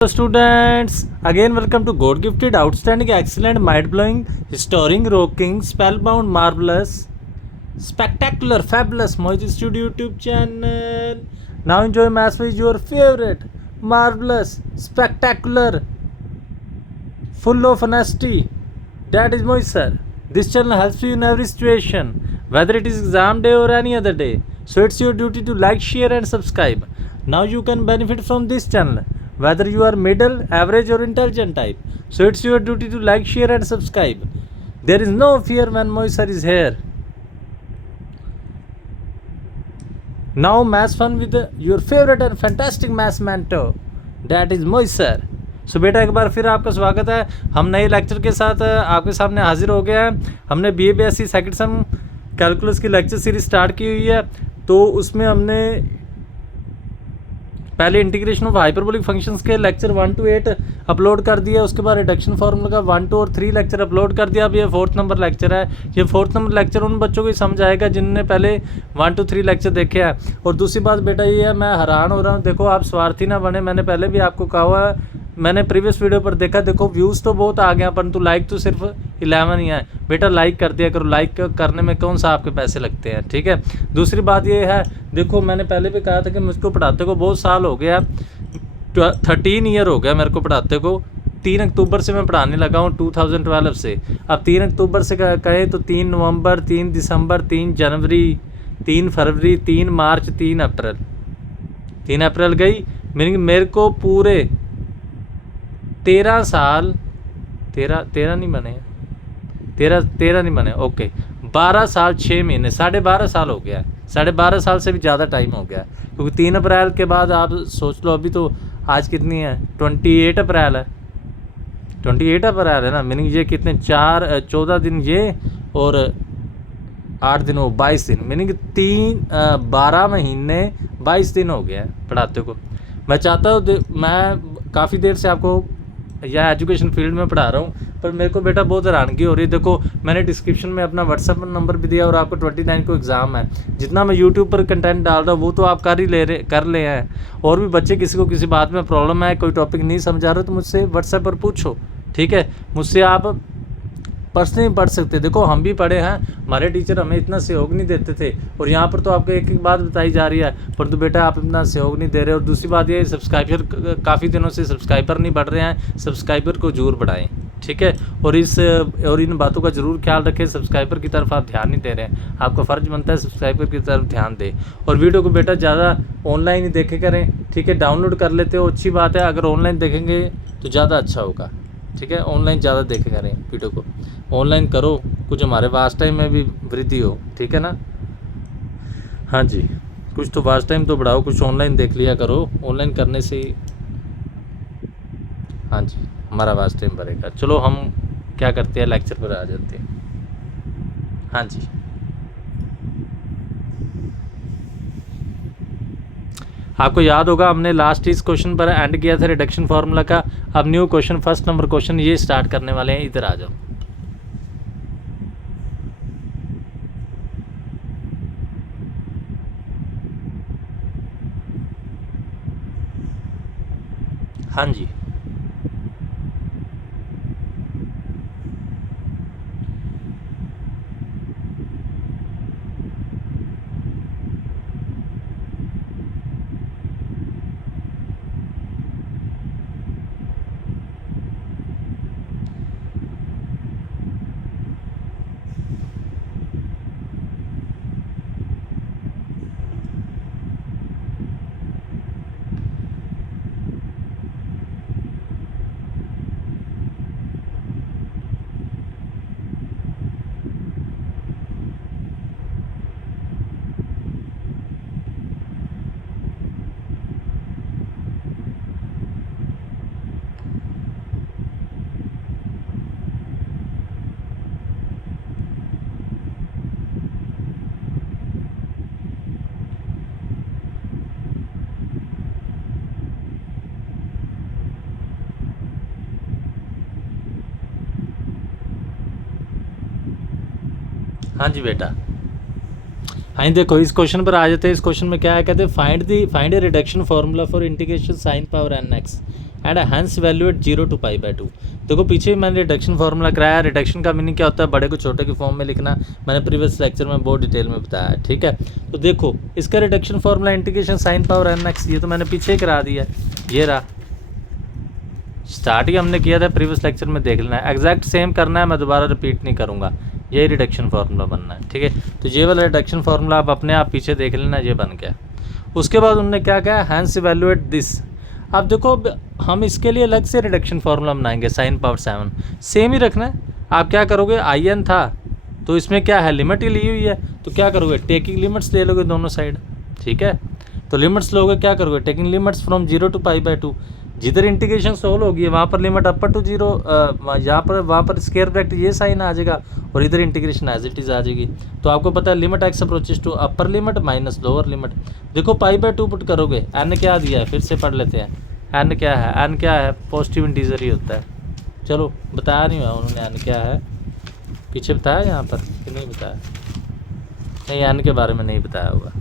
Hello students, again welcome to God Gifted, Outstanding, Excellent, Mind-blowing, Historing, Rocking, Spellbound, Marvelous, Spectacular, Fabulous Moji Studio YouTube channel. Now enjoy Maths with your favorite, Marvelous, Spectacular, full of honesty. That is Moji sir. This channel helps you in every situation, whether it is exam day or any other day. So it's your duty to like, share and subscribe. Now you can benefit from this channel, whether you are middle, average or intelligent type. So it's your duty to like, share and subscribe. There is no fear when Mohi sir is here. Now maths fun with your favorite and fantastic maths mentor. That is Mohi sir. सो बेटा एक बार फिर आपका स्वागत है। हम नए lecture के साथ आपके सामने हाजिर हो गए हैं। हमने BA BSc second same calculus की लेक्चर सीरीज स्टार्ट की हुई है। तो उसमें हमने पहले इंटीग्रेशन ऑफ हाइपरबोलिक फंक्शंस के लेक्चर 1 to 8 अपलोड कर दिया। उसके बाद रिडक्शन फार्मूला का 1, 2 और 3 लेक्चर अपलोड कर दिया। अब ये 4th नंबर लेक्चर है। ये 4th नंबर लेक्चर उन बच्चों को ही समझ आएगा जिनने पहले 1 to 3 लेक्चर देखे हैं। और दूसरी बात बेटा ये है, मैं हैरान हो रहा हूँ। देखो आप स्वार्थी ना बने, मैंने पहले भी आपको कहा हुआ है, मैंने प्रीवियस वीडियो पर देखा, देखो व्यूज़ तो बहुत आ गया परंतु लाइक तो सिर्फ 11 ही है। बेटा लाइक कर दिया करो, लाइक करने में कौन सा आपके पैसे लगते हैं, ठीक है। दूसरी बात ये है, देखो मैंने पहले भी कहा था कि मुझको पढ़ाते को बहुत साल हो गया, 13 ईयर हो गया मेरे को पढ़ाते को। 3 अक्टूबर से मैं पढ़ाने लगा हूँ 2012 से। अब 3 अक्टूबर से कहें तो 3 नवंबर, 3 दिसंबर, 3 जनवरी, 3 फरवरी, 3 मार्च, 3 अप्रैल। 3 अप्रैल गई, मीनिंग मेरे को पूरे 13 साल, 13 नहीं बने, 13 नहीं बने, ओके 12 साल 6 महीने, 12.5 साल हो गया है। 12.5 साल से भी ज़्यादा टाइम हो गया है, क्योंकि 3 अप्रैल के बाद आप सोच लो, अभी तो आज कितनी है, 28 अप्रैल है। 28 अप्रैल है ना, मीनिंग ये कितने 14 दिन ये और 8 दिन वो 22 दिन, मीनिंग 12 महीने 22 दिन हो गया है पढ़ाते को। मैं चाहता हूँ, मैं काफ़ी देर से आपको या एजुकेशन फील्ड में पढ़ा रहा हूँ, पर मेरे को बेटा बहुत हैरानगी हो रही है। देखो मैंने डिस्क्रिप्शन में अपना व्हाट्सएप नंबर भी दिया और आपको 29 को एग्ज़ाम है। जितना मैं यूट्यूब पर कंटेंट डाल रहा हूँ वो तो आप कर ले हैं। और भी बच्चे किसी को किसी बात में प्रॉब्लम है, कोई टॉपिक नहीं समझा रहे तो मुझसे व्हाट्सएप पर पूछो, ठीक है। मुझसे आप पर्सनली पढ़ सकते। देखो हम भी पढ़े हैं, हमारे टीचर हमें इतना सहयोग नहीं देते थे, और यहाँ पर तो आपको एक एक बात बताई जा रही है, परंतु बेटा आप इतना सहयोग नहीं दे रहे। और दूसरी बात ये, सब्सक्राइबर काफ़ी दिनों से सब्सक्राइबर नहीं बढ़ रहे हैं, सब्सक्राइबर को जरूर बढ़ाएं, ठीक है। और इन बातों का जरूर ख्याल रखें। सब्सक्राइबर की तरफ आप ध्यान नहीं दे रहे हैं, आपका फ़र्ज बनता है सब्सक्राइबर की तरफ ध्यान दें। और वीडियो को बेटा ज़्यादा ऑनलाइन ही देखे करें, ठीक है। डाउनलोड कर लेते हो अच्छी बात है, अगर ऑनलाइन देखेंगे तो ज़्यादा अच्छा होगा, ठीक है। ऑनलाइन ज़्यादा देखे करें, वीडियो को ऑनलाइन करो, कुछ हमारे वास्ट टाइम में भी वृद्धि हो, ठीक है ना। हाँ जी, कुछ तो वास्ट टाइम तो बढ़ाओ, कुछ ऑनलाइन देख लिया करो। ऑनलाइन करने से ही, हाँ जी, हमारा वास्ट टाइम बढ़ेगा। चलो हम क्या करते हैं, लेक्चर पर आ जाते हैं। हाँ जी, आपको याद होगा हमने लास्ट इस क्वेश्चन पर एंड किया था रिडक्शन फार्मूला का। अब new question, first number question ये स्टार्ट करने वाले हैं। इधर आ जाओ। हाँ जी, हाँ जी बेटा। हाँ देखो इस क्वेश्चन पर आ जाते हैं। इस क्वेश्चन में क्या है, कहते हैं find a reduction formula for integration sine power n x and hence evaluate 0 to π/2। देखो पीछे मैंने रिडक्शन फार्मूला कराया। रिडक्शन का मीनिंग क्या होता है, बड़े को छोटे के फॉर्म में लिखना। मैंने प्रीवियस लेक्चर में बहुत डिटेल में बताया है, ठीक है। तो देखो इसका reduction formula integration sine power nx, ये तो मैंने पीछे ही करा दिया, ये रहा। स्टार्ट ही हमने किया था, प्रीवियस लेक्चर में देख लेना है, एग्जैक्ट सेम करना है, मैं दोबारा रिपीट नहीं करूँगा। यही रिडक्शन फार्मूला बनना है, ठीक है। तो ये वाला रिडक्शन फार्मूला आप अपने आप पीछे देख लेना, ये बन गया। उसके बाद उन्होंने क्या कहा, हैंस इवैल्यूएट दिस। अब देखो हम इसके लिए अलग से रिडक्शन फार्मूला बनाएंगे, साइन पावर 7 सेम ही रखना है। आप क्या करोगे, आई एन था तो इसमें क्या है, लिमिट ही ली हुई है, तो क्या करोगे, टेकिंग लिमिट्स ले लोगे दोनों साइड, ठीक है। तो लिमिट्स लोगे, क्या करोगे, टेकिंग लिमिट्स फ्रॉम 0 to π/2। जिधर इंटीग्रेशन सोल्व होगी वहाँ पर लिमिट अपर टू 0, यहाँ पर वहाँ पर स्क्वायर ब्रैकेट ये साइन आ जाएगा और इधर इंटीग्रेशन एज इट इज़ आ जाएगी। तो आपको पता है limit x approaches to upper limit minus lower limit. देखो π/2 पुट करोगे, एन क्या दिया है, फिर से पढ़ लेते हैं। एन क्या है, एन क्या है, पॉजिटिव इंटीजर ही होता है। चलो बताया नहीं हुआ उन्होंने एन क्या है, पीछे बताया यहाँ पर कि नहीं बताया, नहीं एन के बारे में नहीं बताया हुआ।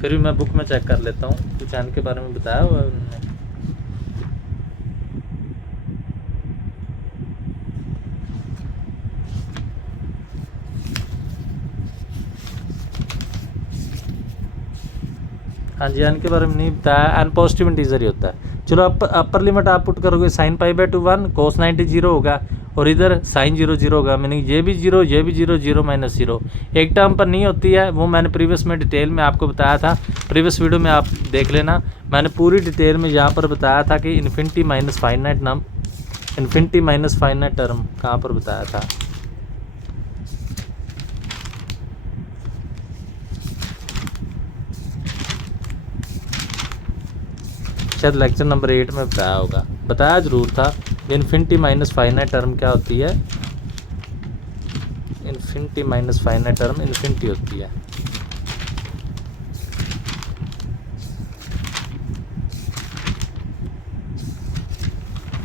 फिर भी मैं बुक में चेक कर लेता हूँ, कुछ एन के बारे में बताया हुआ है उन्होंने। हाँ जी, एन के बारे में नहीं बताया, एन पॉजिटिव इंटीजर ही होता है। चलो अपर लिमिट आप पुट करोगे, साइन π/2 1, कोस 90 0 होगा और इधर साइन 0 0 होगा, मीनिंग ये भी 0, ये भी 0, 0 - 0। एक टर्म पर नहीं होती है, वो मैंने प्रीवियस में डिटेल में आपको बताया था, प्रीवियस वीडियो में आप देख लेना। मैंने पूरी डिटेल में यहाँ पर बताया था कि इन्फिनिटी माइनस फाइनाइट टर्म कहाँ पर बताया था, शायद लेक्चर नंबर 8 में बताया होगा, बताया ज़रूर था। इन्फिनिटी माइनस फाइनाइट टर्म क्या होती है, infinity minus finite term infinity होती है।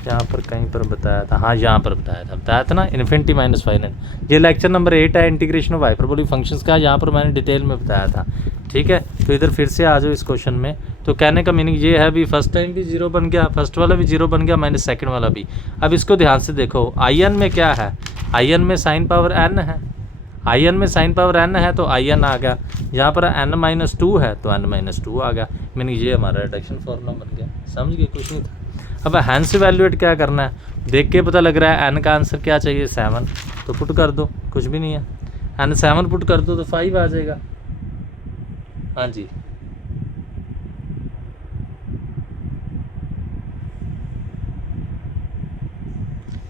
यहाँ पर कहीं पर बताया था, हाँ यहाँ पर बताया था ना, इन्फिनिटी माइनस फाइनाइट। ये लेक्चर नंबर 8 है, इंटीग्रेशन ऑफ हाइपरबोलिक फंक्शंस का, यहाँ पर मैंने डिटेल में बताया था, ठीक है। तो इधर फिर से आ जाओ इस क्वेश्चन में। तो कहने का मीनिंग ये है भी, फर्स्ट टाइम भी 0 बन गया, फर्स्ट वाला भी 0 बन गया, माइनस सेकंड वाला भी। अब इसको ध्यान से देखो, आई एन में क्या है, आई एन में साइन पावर n है, आई एन में साइन पावर n है तो आई एन आ गया। यहाँ पर n-2 है तो n-2 आ गया, मीनिंग ये हमारा रिडक्शन फॉर्मूला बन गया। समझ गए, कुछ नहीं था। अब हैंस इवैल्यूएट क्या करना है, देख के पता लग रहा है n का आंसर क्या चाहिए, 7, तो पुट कर दो, कुछ भी नहीं है। n 7 पुट कर दो तो 5 आ जाएगा। हाँ जी,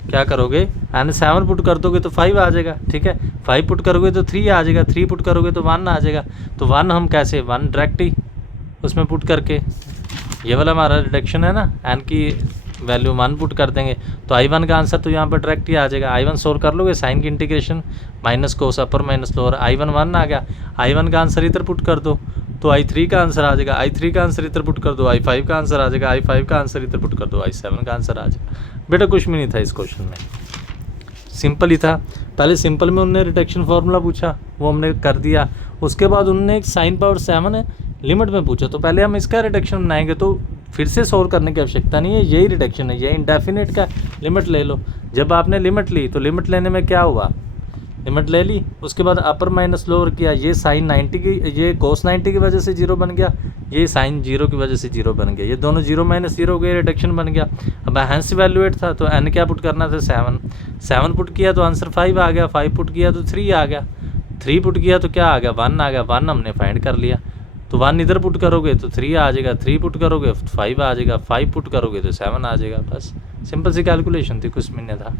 क्या करोगे, n 7 पुट कर दोगे तो 5 आ जाएगा, ठीक है। 5 पुट करोगे तो 3 आ जाएगा, 3 पुट करोगे तो 1 आ जाएगा। तो 1 हम कैसे, 1 डायरेक्ट ही उसमें पुट करके, ये वाला हमारा रिडक्शन है ना, n की वैल्यू 1 पुट कर देंगे तो I1 का आंसर तो यहाँ पर डायरेक्ट ही आ जाएगा। I1 सोल्व कर लोगे, साइन की इंटीग्रेशन माइनस कोस अपर माइनस लोअर, I1 1 आ गया। I1 का आंसर इधर पुट कर दो तो I3 का आंसर आ जाएगा, I3 का आंसर इधर पुट कर दो, I5 का आंसर आ जाएगा, I5 का आंसर इधर पुट कर दो, I7 का आंसर आ जाएगा। बेटा कुछ भी नहीं था इस क्वेश्चन में, सिंपल ही था। पहले सिंपल में उन्होंने रिडक्शन फार्मूला पूछा, वो हमने कर दिया। उसके बाद उन्होंने एक साइन पावर 7 है लिमिट में पूछा, तो पहले हम इसका रिडक्शन बनाएंगे, तो फिर से सोल्व करने की आवश्यकता नहीं है, यही रिडक्शन है, यही इंडेफिनिट का लिमिट ले लो। जब आपने लिमिट ली तो लिमिट लेने में क्या हुआ, लिमिट ले ली, उसके बाद अपर माइनस लोअर किया, ये साइन 90 की, ये कोस 90 की वजह से 0 बन गया, ये साइन 0 की वजह से 0 बन गया, ये दोनों 0 - 0 हो गए, रिडक्शन बन गया। अब हैंस इवैल्यूएट था तो n क्या पुट करना था, 7 पुट किया तो आंसर 5 आ गया, 5 पुट किया तो 3 आ गया, 3 पुट किया तो क्या आ गया, 1 आ गया, 1 हमने फाइंड कर लिया। तो 1 इधर पुट करोगे तो 3 आ जाएगा, 3 पुट करोगे 5 आ जाएगा, 5 पुट करोगे तो 7 आ जाएगा। बस सिंपल सी कैलकुलेशन थी, कुछ महीने था।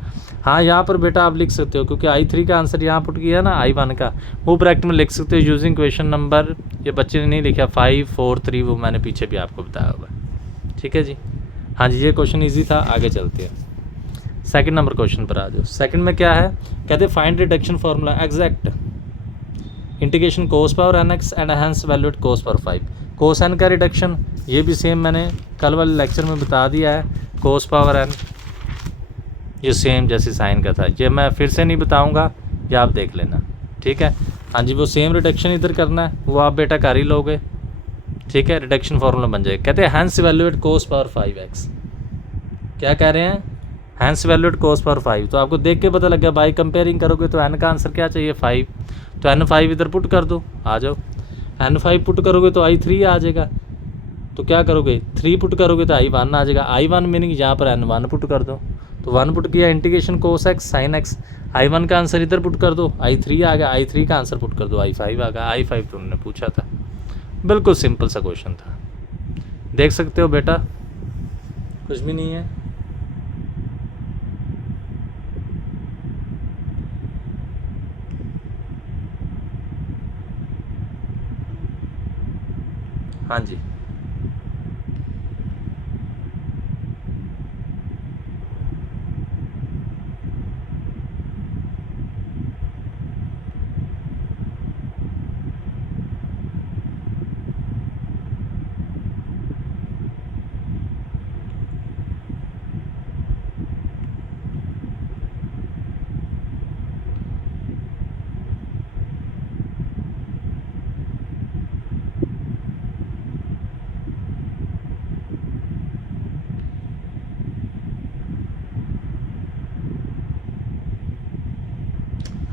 हाँ यहाँ पर बेटा आप लिख सकते हो, क्योंकि I3 का आंसर यहाँ पुट किया ना, I1 का, वो ब्रैकेट में लिख सकते हो यूजिंग क्वेश्चन नंबर, ये बच्चे ने नहीं लिखा 5 4 3, वो मैंने पीछे भी आपको बताया होगा, ठीक है जी। हाँ जी, ये क्वेश्चन ईजी था, आगे चलते हैं। सेकंड नंबर क्वेश्चन पर आ जाओ। सेकंड में क्या है, कहते find reduction formula exact integration cos power nx and hence evaluate cos power 5। Cos n का रिडक्शन ये भी सेम मैंने कल वाले लेक्चर में बता दिया है, कोस पावर n ये सेम जैसे साइन का था, ये मैं फिर से नहीं बताऊंगा, ये आप देख लेना, ठीक है। हाँ जी, वो सेम रिडक्शन इधर करना है, वो आप बेटा कर ही लोगे, ठीक है। रिडक्शन फार्मूला बन जाएगा। कहते हैं hence evaluate cos power 5x, क्या कह रहे हैं, हैंस वैल्यूड कोस पावर 5। तो आपको देख के पता लग गया, बाई कंपेयरिंग करोगे तो n का आंसर क्या चाहिए 5, तो n5 इधर पुट कर दो, आ जाओ। n5 पुट करोगे तो i3 आ जाएगा, तो क्या करोगे 3 पुट करोगे तो i1 आ जाएगा, i1 मीनिंग यहाँ पर n1 पुट कर दो, तो 1 पुट किया, integration cos x sine x, i1 का आंसर इधर पुट कर दो, i3 आ गया, i3 का आंसर पुट कर दो, i5 आ गया, i5 तो उन्होंने पूछा था। बिल्कुल सिंपल सा क्वेश्चन था, देख सकते हो बेटा, कुछ भी नहीं है। हाँ जी,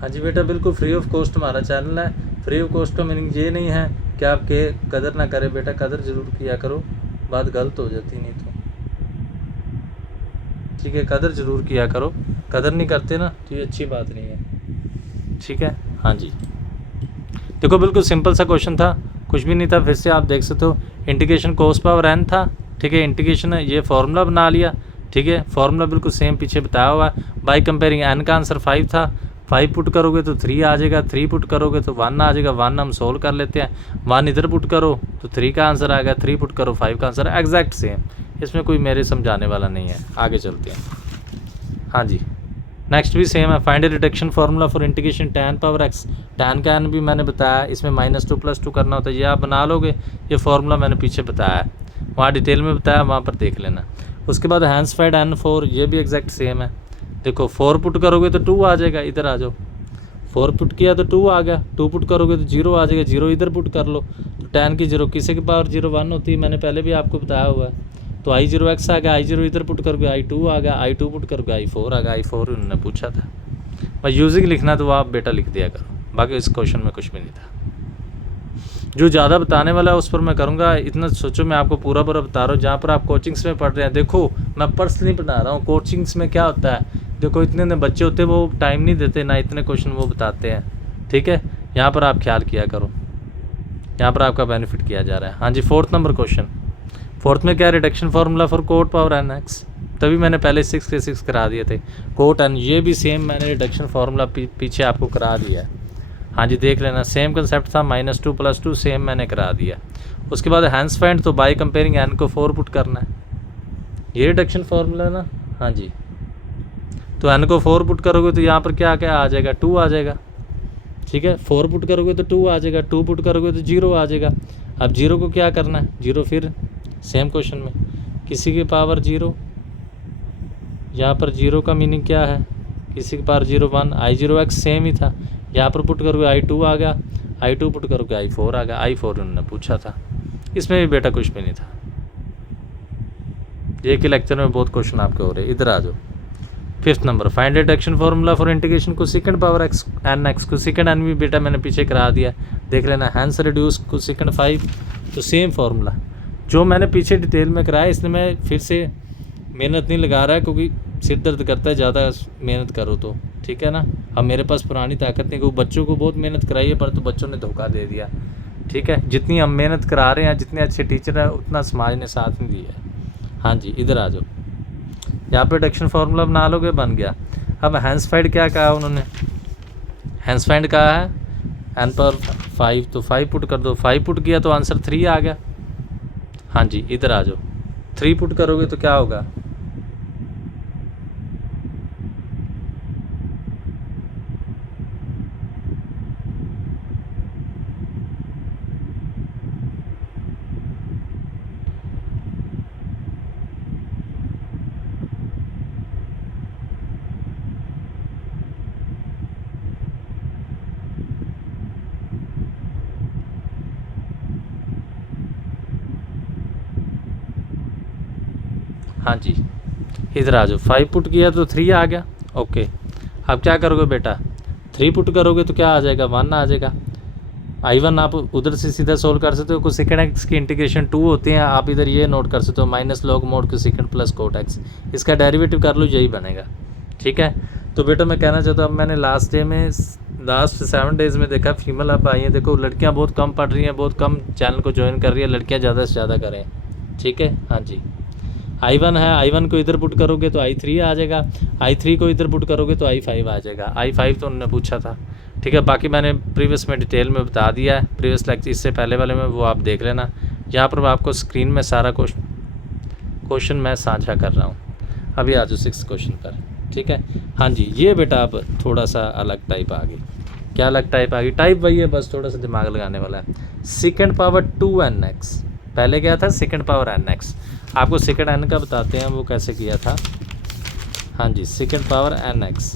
हाँ जी बेटा, बिल्कुल फ्री ऑफ कॉस्ट हमारा चैनल है। फ्री ऑफ कॉस्ट का मीनिंग ये नहीं है कि आपके कदर ना करे बेटा, कदर ज़रूर किया करो, बात गलत हो जाती नहीं तो, ठीक है, कदर ज़रूर किया करो, कदर नहीं करते ना तो ये अच्छी बात नहीं है, ठीक है। हाँ जी, देखो बिल्कुल सिंपल सा क्वेश्चन था, कुछ भी नहीं था, फिर से आप देख सकते हो, इंटीग्रेशन कोस पावर n था, ठीक है, इंटीग्रेशन ये फार्मूला बना लिया, ठीक है, फार्मूला बिल्कुल सेम पीछे बताया हुआ है। बाई कंपेयरिंग n का आंसर 5 था, 5 पुट करोगे तो 3 आ जाएगा, 3 पुट करोगे तो 1 आ जाएगा, 1 हम सोल्व कर लेते हैं, 1 इधर पुट करो तो 3 का आंसर आ गया, 3 पुट करो 5 का आंसर, एग्जैक्ट सेम, इसमें कोई मेरे समझाने वाला नहीं है। आगे चलते हैं। हाँ जी, नेक्स्ट भी सेम है, find reduction formula for integration tan power x, tan का n भी मैंने बताया, इसमें -2 + 2 करना होता है, ये आप बना लोगे, ये फार्मूला मैंने पीछे बताया है, वहाँ डिटेल में बताया, वहाँ पर देख लेना। उसके बाद हैंस फाइंड n4, ये भी एग्जैक्ट सेम है, देखो 4 पुट करोगे तो 2 आ जाएगा, इधर आ जाओ, 4 पुट किया तो 2 आ गया, 2 पुट करोगे तो 0 आ जाएगा, 0 इधर पुट कर लो, तो tan की 0 किसी की पावर 0 1 होती है, मैंने पहले भी आपको बताया हुआ है, तो i0x आ गया, i0 इधर पुट करोगे i2 आ गया, i2 पुट करोगे i4 आ गया, i4 उन्होंने पूछा था, बस यूजिंग लिखना तो वो आप बेटा लिख दिया करो, बाकी इस क्वेश्चन में कुछ भी नहीं था। जो ज़्यादा बताने वाला है उस पर मैं करूँगा, इतना सोचो मैं आपको पूरा बता रहा हूँ, जहाँ पर आप कोचिंग्स में पढ़ रहे हैं, देखो मैं पर्सनली पढ़ा रहा हूँ, कोचिंग्स में क्या होता है, देखो इतने बच्चे होते हैं वो टाइम नहीं देते ना, इतने क्वेश्चन वो बताते हैं, ठीक है, यहाँ पर आप ख्याल किया करो, यहाँ पर आपका बेनिफिट किया जा रहा है। हाँ जी, 4th नंबर क्वेश्चन, 4th में क्या, reduction formula for cot power n x, तभी मैंने पहले 6 के 6 करा दिए थे, कोट n, ये भी सेम मैंने रिडक्शन फार्मूला पीछे आपको करा दिया है। हाँ जी, देख लेना, सेम कंसेप्ट था, -2 + 2 सेम मैंने करा दिया। उसके बाद हैंस फाइंड, तो बाई कंपेयरिंग n को 4 पुट करना है, ये रिडक्शन फार्मूला है ना। हाँ जी, तो n को 4 पुट करोगे तो यहाँ पर क्या क्या आ जाएगा, 2 आ जाएगा, ठीक है, 4 पुट करोगे तो 2 आ जाएगा, 2 पुट करोगे तो 0 आ जाएगा। अब 0 को क्या करना है, 0 फिर सेम क्वेश्चन में किसी की पावर 0, यहाँ पर 0 का मीनिंग क्या है, किसी की पावर 0 1, i0x सेम ही था, यहाँ पर पुट करोगे i2 आ गया, i2 पुट करोगे i4 आ गया, i4 उन्होंने पूछा था, इसमें भी बेटा कुछ भी नहीं था। एक ही लेक्चर में बहुत क्वेश्चन आपके हो रहे, इधर आ जाओ। 5th number, find reduction formula for integration cosecant power x n x, cosecant n भी बेटा मैंने पीछे करा दिया, देख लेना, हैंस रिड्यूस कोसेकेंट 5, तो सेम फार्मूला जो मैंने पीछे डिटेल में कराया, इसलिए मैं फिर से मेहनत नहीं लगा रहा है, क्योंकि सिर दर्द करता है ज़्यादा मेहनत करो तो, ठीक है ना। अब मेरे पास पुरानी ताकत नहीं, क्योंकि बच्चों को बहुत मेहनत कराई है, पर तो बच्चों ने धोखा दे दिया, ठीक है, जितनी हम मेहनत करा रहे हैं, जितने अच्छे टीचर हैं, उतना समाज ने साथ नहीं दिया है। हाँ जी, इधर आ जाओ, यहाँ पर रिडक्शन फार्मूला बना लोगे, बन गया। अब हैंस फाइंड क्या कहा उन्होंने, हैंस फाइंड कहा है n पर 5, तो 5 पुट कर दो, 5 पुट किया तो आंसर 3 आ गया। हाँ जी, इधर आ जाओ, 3 पुट करोगे तो क्या होगा, हाँ जी, इधर आ जाओ, 5 पुट किया तो 3 आ गया। ओके, अब क्या करोगे बेटा, 3 पुट करोगे तो क्या आ जाएगा, 1 आ जाएगा। I1 आप उधर से सीधा सोल्व कर सकते हो, कुछ सेकेंड एक्स की इंटीग्रेशन 2 होती हैं, आप इधर ये नोट कर सकते हो माइनस लॉग मोड को सेकेंड प्लस कोट एक्स, इसका डेरिवेटिव कर लो, यही बनेगा। ठीक है, तो बेटा मैं कहना चाहता हूँ, अब मैंने लास्ट 7 डेज़ में देखा फीमेल अब आई हैं, देखो लड़कियाँ बहुत कम पढ़ रही हैं, बहुत कम चैनल को ज्वाइन कर रही है, लड़कियाँ ज़्यादा से ज़्यादा करें। ठीक है, हाँ जी। I1 है, I1 को इधर पुट करोगे तो I3 आ जाएगा, I3 को इधर पुट करोगे तो I5 आ जाएगा। I5 तो उन्होंने पूछा था। ठीक है, बाकी मैंने प्रीवियस में डिटेल में बता दिया है, प्रीवियस लेक्चर इससे पहले वाले में, वो आप देख लेना। यहाँ पर मैं आपको स्क्रीन में सारा क्वेश्चन मैं साझा कर रहा हूँ। अभी आ जाओ 6 क्वेश्चन पर। ठीक है, हाँ जी, ये बेटा अब थोड़ा सा अलग टाइप आ गई। क्या अलग टाइप आ गई, टाइप वही है, बस थोड़ा सा दिमाग लगाने वाला है। सेकेंड पावर 2nx, पहले क्या था सेकेंड पावर nx, आपको सेकेंड n का बताते हैं वो कैसे किया था। हाँ जी, second power nx,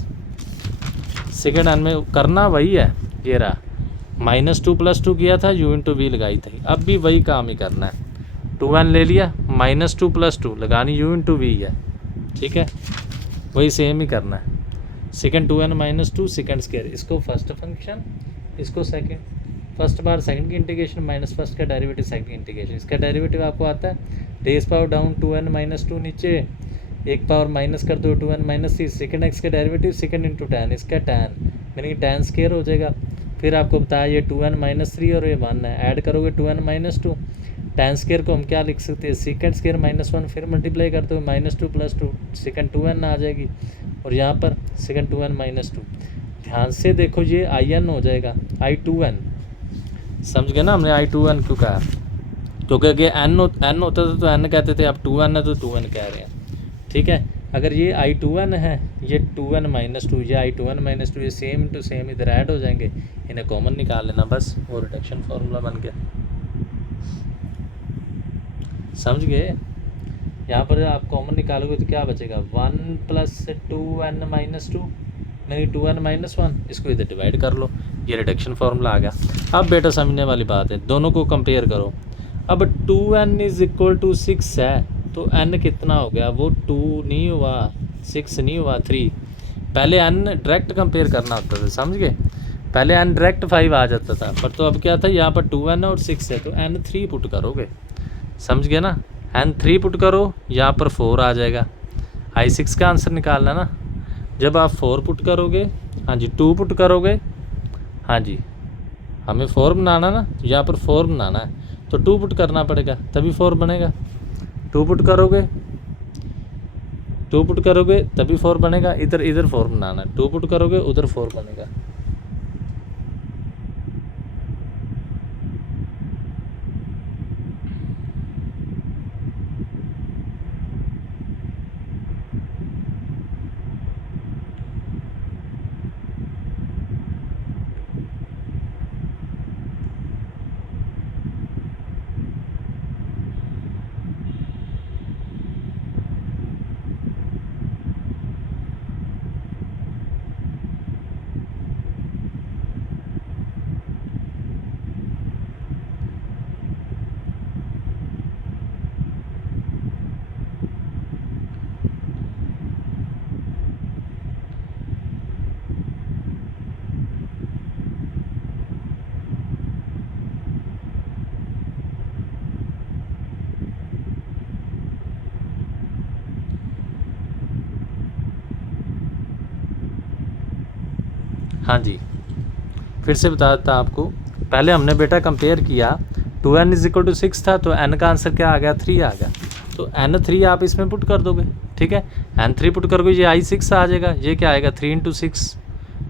second n में करना वही है, ये रहा -2 + 2 किया था, u × v लगाई थी, अब भी वही काम ही करना है। 2n ले लिया, -2 + 2 लगानी u × v है। ठीक है, वही सेम ही करना है। सेकेंड 2n - 2 सेकेंड स्क्वायर, इसको फर्स्ट फंक्शन, इसको सेकेंड, फर्स्ट बार सेकंड की इंटीग्रेशन माइनस फर्स्ट का डेरिवेटिव सेकंड की इंटीग्रेशन, इसका डेरिवेटिव आपको आता है रेस पावर डाउन 2n - 2 नीचे, एक पावर माइनस कर दो 2n - 3, सेकंड एक्स का डेरिवेटिव सेकंड × tan, इसका tan यानी कि tan स्क्वायर हो जाएगा। फिर आपको बताया ये 2n - 3 और ये 1 है, ऐड करोगे 2n - 2, tan स्क्वायर को हम क्या लिख सकते हैं, सेकंड स्क्वायर -1, फिर मल्टीप्लाई कर दो -2 + 2 सेकंड 2n आ जाएगी, और यहाँ पर सेकंड 2n - 2। ध्यान से देखो, ये in हो जाएगा I2n, समझ गए ना, हमने I2n क्यों कहा, क्योंकि अगर n होता था तो n कहते थे, अब 2n है तो 2n कह रहे हैं। ठीक है, अगर ये I2n है, ये 2n - 2, ये I2n - 2, ये सेम टू सेम इधर ऐड हो जाएंगे, इन्हें कॉमन निकाल लेना, बस वो रिडक्शन फार्मूला बन गया। समझ गए, यहाँ पर आप कॉमन निकालोगे तो क्या बचेगा, 1 + 2n - 2 नहीं 2n - 1, इसको इधर डिवाइड कर लो, ये रिडक्शन फार्मूला आ गया। अब बेटा समझने वाली बात है, दोनों को कंपेयर करो। अब 2n = 6 है, तो n कितना हो गया, वो 2 नहीं हुआ, 6 नहीं हुआ, 3। पहले n डायरेक्ट कंपेयर करना होता था, समझ गए, पहले n डायरेक्ट 5 आ जाता था, पर तो अब क्या था, यहाँ पर 2n और 6 है, तो n 3 पुट करोगे, समझ गए ना, n 3 पुट करो, यहाँ पर 4 आ जाएगा। I6 का आंसर निकालना ना, जब आप 4 पुट करोगे, हाँ जी 2 पुट करोगे, हाँ जी हमें 4 बनाना ना, यहाँ पर 4 बनाना है तो 2 पुट करना पड़ेगा, तभी 4 बनेगा। 2 पुट करोगे, 2 पुट करोगे तभी 4 बनेगा, इधर 4 बनाना है, 2 पुट करोगे उधर 4 बनेगा। हाँ जी, फिर से बता देता आपको, पहले हमने बेटा कंपेयर किया, 2n = 6 था, तो n का आंसर क्या आ गया, 3 आ गया, तो n 3 आप इसमें पुट कर दोगे। ठीक है, n 3 पुट करोगे, ये I6 आ जाएगा, ये क्या आएगा 3 × 6,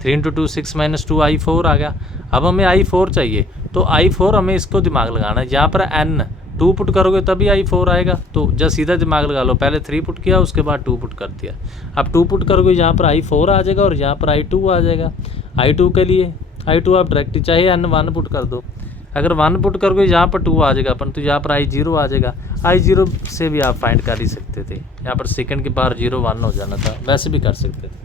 3 × 2 6 - 2 I4 आ गया। अब हमें I4 चाहिए, तो I4 हमें इसको दिमाग लगाना है, यहाँ पर n 2 पुट करोगे तभी I4 आएगा, तो जब सीधा दिमाग लगा लो, पहले 3 पुट किया उसके बाद 2 पुट कर दिया। अब 2 पुट करोगे, यहाँ पर I4 आ जाएगा और यहाँ पर I2 आ जाएगा। I2 के लिए I2 आप डायरेक्ट चाहे n 1 पुट कर दो, अगर 1 पुट करोगे यहाँ पर 2 आ जाएगा अपन, तो यहाँ पर I0 आ जाएगा। I0 से भी आप फाइंड कर ही सकते थे, यहाँ पर सेकंड के पावर 0 1 हो जाना था, वैसे भी कर सकते थे।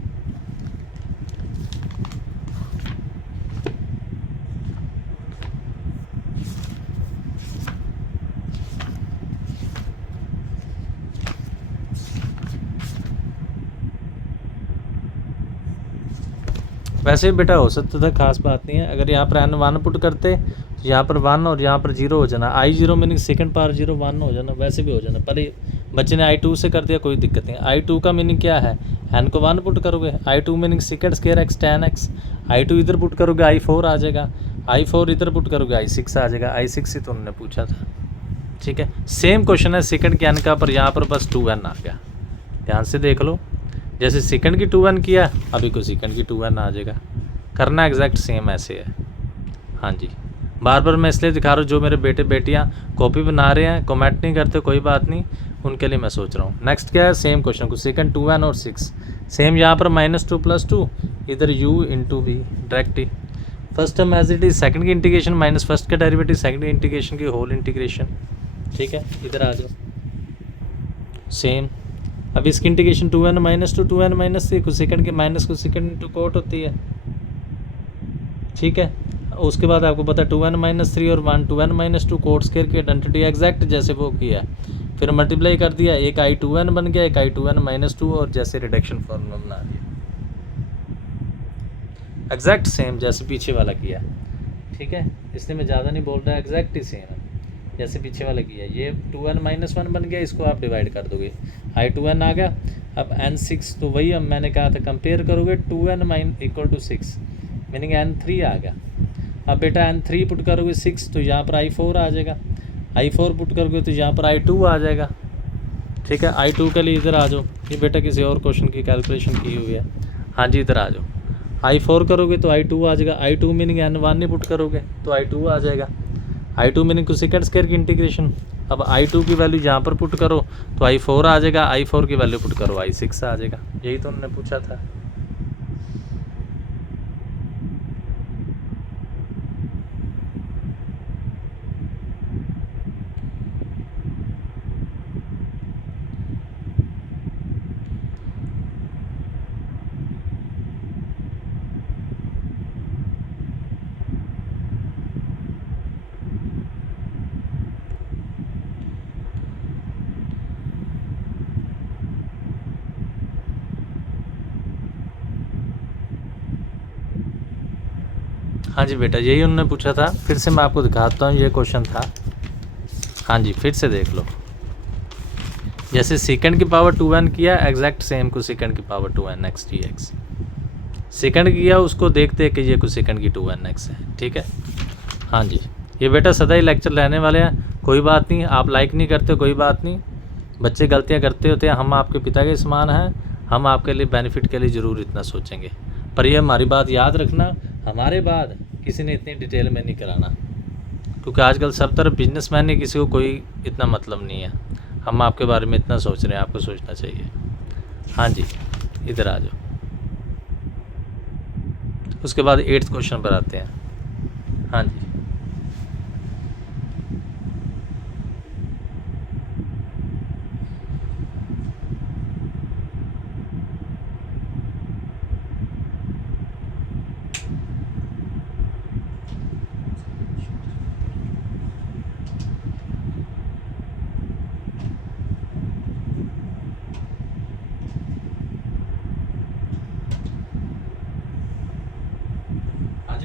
वैसे भी बेटा हो सकता था, खास बात नहीं है। अगर यहाँ पर n 1 पुट करते तो यहाँ पर 1 और यहाँ पर 0 हो जाना, i0 मीनिंग सेकंड पावर 0 1 हो जाना, वैसे भी हो जाना। पर बच्चे ने i2 से कर दिया, कोई दिक्कत नहीं। i2 का मीनिंग क्या है, n को 1 पुट करोगे, i2 meaning second square x tan x, i2 इधर पुट करोगे i4 आ जाएगा, i4 इधर पुट करोगे i6 आ जाएगा, i6 ही तो उन्होंने पूछा था। ठीक है, सेम क्वेश्चन है सेकंड के n का, पर यहाँ पर बस 2n आ गया। ध्यान से देख लो, जैसे सेकंड की 2n किया, अभी को सेकंड की 2n आ जाएगा। करना एग्जैक्ट सेम ऐसे है। हाँ जी, बार बार मैं इसलिए दिखा रहा हूँ, जो मेरे बेटे बेटियाँ कॉपी बना रहे हैं, कमेंट नहीं करते, कोई बात नहीं, उनके लिए मैं सोच रहा हूँ। नेक्स्ट क्या है, सेम क्वेश्चन को सेकंड 2n और 6 सेम, यहाँ पर -2 + 2 इधर u × v डायरेक्ट ही। First term as it is, second की इंटीग्रेशन माइनस फर्स्ट का डेरिवेटिव, सेकंड की इंटीग्रेशन की होल इंटीग्रेशन। ठीक है, इधर आ जाओ सेम। अब इसकी इंटीग्रेशन 2n - 2 2n - 3 कुछ सेकंड के माइनस कुछ सेकंड इंटू कोट होती है। ठीक है, उसके बाद आपको पता है 2n - 3 और 1 2n - 2 कोट स्क्वायर की आइडेंटिटी एग्जैक्ट जैसे वो किया है, फिर मल्टीप्लाई कर दिया, एक i2n बन गया, एक i2n - 2 और जैसे रिडक्शन फॉर्मूला बना दिया, एग्जैक्ट सेम जैसे पीछे वाला किया। ठीक है, इसलिए मैं ज़्यादा नहीं बोल रहा, एग्जैक्ट ही सेम है जैसे पीछे वाला किया। ये 2n - 1 बन गया, इसको आप डिवाइड कर दोगे, i2n आ गया। अब n6 तो वही अब मैंने कहा था, कंपेयर करोगे 2n = 6 मीनिंग n3 आ गया। अब बेटा n3 पुट करोगे 6 तो यहाँ पर i4 आ जाएगा, i4 पुट करोगे तो यहाँ पर i2 आ जाएगा। ठीक है, i2 के लिए इधर आ जाओ, ये बेटा किसी और क्वेश्चन की कैलकुलेशन की हुई है। हाँ जी, इधर आ जाओ, i4 करोगे तो i2 आ जाएगा, i2 मीनिंग n1 नहीं पुट करोगे तो i2 आ जाएगा, i2 मीनिंग को सेकंड स्क्वायर की इंटीग्रेशन। अब i2 की वैल्यू यहाँ पर पुट करो तो i4 आ जाएगा, i4 की वैल्यू पुट करो i6 आ जाएगा। यही तो उन्होंने पूछा था। हाँ जी बेटा, यही उन्होंने पूछा था। फिर से मैं आपको दिखाता हूँ, ये क्वेश्चन था। हाँ जी, फिर से देख लो, जैसे सेकंड की पावर 2n किया, एग्जैक्ट सेम को सेकंड की power 2n x dx। Second किया, उसको देखते हैं कि ये कुछ सेकंड की 2n x है। ठीक है, हाँ जी, ये बेटा सदा ही लेक्चर रहने वाले हैं, कोई बात नहीं। आप लाइक नहीं करते, कोई बात नहीं, बच्चे गलतियाँ करते होते हैं, हम आपके पिता के समान हैं, हम आपके लिए बेनिफिट के लिए ज़रूर इतना सोचेंगे। पर ये हमारी बात याद रखना, हमारे बाद किसी ने इतनी डिटेल में नहीं कराना, क्योंकि आजकल सब तरफ बिजनेसमैन है, किसी को कोई इतना मतलब नहीं है। हम आपके बारे में इतना सोच रहे हैं, आपको सोचना चाहिए। हाँ जी, इधर आ जाओ, उसके बाद 8th क्वेश्चन पर आते हैं। हाँ जी,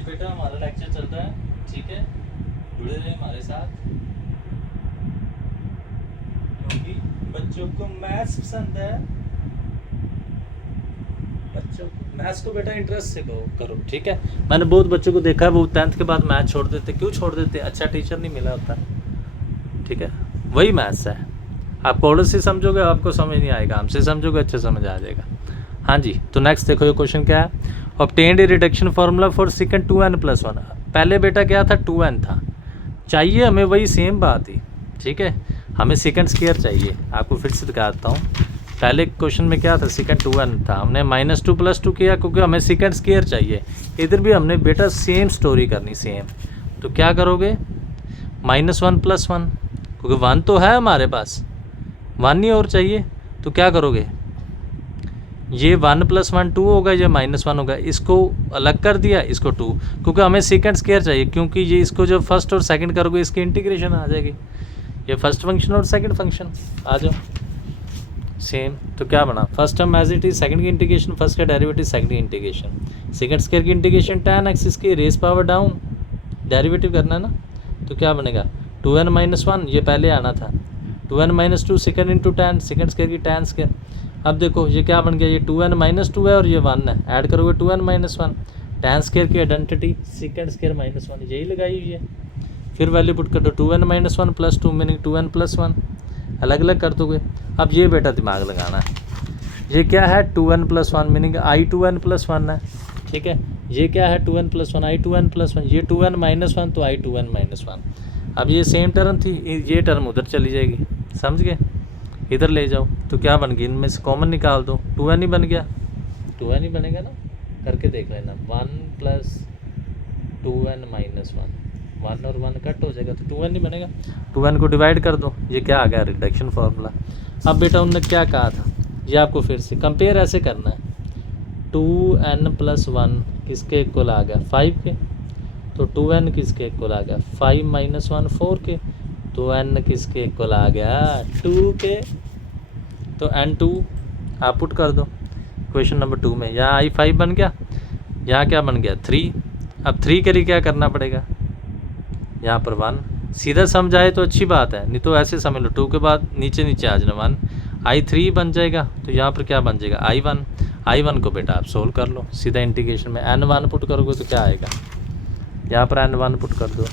बेटा हमारा लेक्चर चल रहा है। ठीक है, जुड़े रहे हमारे साथ, क्योंकि बच्चों को मैथ्स पसंद है। बच्चों को मैथ्स को बेटा इंटरेस्ट से करो। ठीक है, मैंने बहुत बच्चों को देखा है, वो 10th के बाद मैथ्स छोड़ देते। क्यों छोड़ देते? अच्छा टीचर नहीं मिला होता। ठीक है, वही मैथ्स है। आप कॉलेज से समझोगे आपको समझ नहीं आएगा, हमसे समझोगे अच्छे समझ आ जाएगा। हाँ जी, तो नेक्स्ट देखो ये क्वेश्चन क्या है। Obtained reduction formula for second 2n + 1। पहले बेटा क्या था, 2n था, चाहिए हमें वही सेम बात ही। ठीक है, हमें सेकंड स्क्वायर चाहिए। आपको फिर से दिखाता हूँ, पहले क्वेश्चन में क्या था, सेकंड 2n था, हमने -2 + 2 किया क्योंकि हमें सेकंड स्क्वायर चाहिए। इधर भी हमने बेटा सेम स्टोरी करनी, सेम। तो क्या करोगे, -1 + 1, क्योंकि 1 तो है हमारे पास, 1 ही और चाहिए। तो क्या करोगे, ये 1 + 1 2 होगा, ये -1 होगा, इसको अलग कर दिया, इसको 2, क्योंकि हमें सेकंड स्क्वायर चाहिए। क्योंकि ये इसको जब फर्स्ट और सेकंड करोगे इसकी इंटीग्रेशन आ जाएगी, ये फर्स्ट फंक्शन और सेकंड फंक्शन। आ जाओ, सेम। तो क्या बना, first term as it is, second की इंटीग्रेशन फर्स्ट का डेरिवेटिव सेकंड की इंटीग्रेशन, सेकंड स्क्वायर की इंटीग्रेशन tan x इसकी रेस पावर डाउन, डेरिवेटिव करना है ना। तो क्या बनेगा 2n माइनस 1, ये पहले आना था, 2n minus 2 second into tan, second square की tan स्क्वायर। अब देखो ये क्या बन गया, ये 2n माइनस 2 है और ये 1 है, ऐड करोगे 2n माइनस 1, tan स्क्वायर की आइडेंटिटी सेकेंड स्क्वायर माइनस 1 यही लगाई हुई है। फिर वैल्यू पुट कर दो 2n minus 1 plus 2 meaning 2n plus 1, अलग अलग कर दोगे। अब ये बेटा दिमाग लगाना है, ये क्या है 2n plus 1 meaning I 2n plus 1 है, ठीक है। ये क्या है 2n प्लस 1 आई 2n प्लस 1, ये 2n माइनस 1 तो आई 2n माइनस 1। अब ये सेम टर्म थी, ये टर्म उधर चली जाएगी, समझ गए, इधर ले जाओ। तो क्या बन गई, इनमें से कॉमन निकाल दो, 2n ही बन गया, 2n ही बनेगा ना, करके देख लेना। 1 प्लस 2n माइनस 1 और 1 कट हो जाएगा तो 2n ही बनेगा। 2n को डिवाइड कर दो, ये क्या आ गया रिडक्शन फार्मूला। अब बेटा उन्होंने क्या कहा था, ये आपको फिर से कंपेयर ऐसे करना है, 2n प्लस 1 किसके इक्वल आ गया 5 के, तो 2n किसके इक्वल आ गया 5 माइनस 1 4 के, तो n किसके इक्वल आ गया 2 के। तो n2 आप पुट कर दो क्वेश्चन नंबर 2 में, यहाँ i5 बन गया, यहाँ क्या बन गया 3। अब 3 के लिए क्या करना पड़ेगा, यहाँ पर 1, सीधा समझाए तो अच्छी बात है, नहीं तो ऐसे समझ लो 2 के बाद नीचे नीचे आ जाना 1, i3 बन जाएगा। तो यहाँ पर क्या बन जाएगा i1 को बेटा आप सोल्व कर लो सीधा इंटीग्रेशन में, n1 पुट करोगे तो क्या आएगा, यहाँ पर n1 पुट कर दो,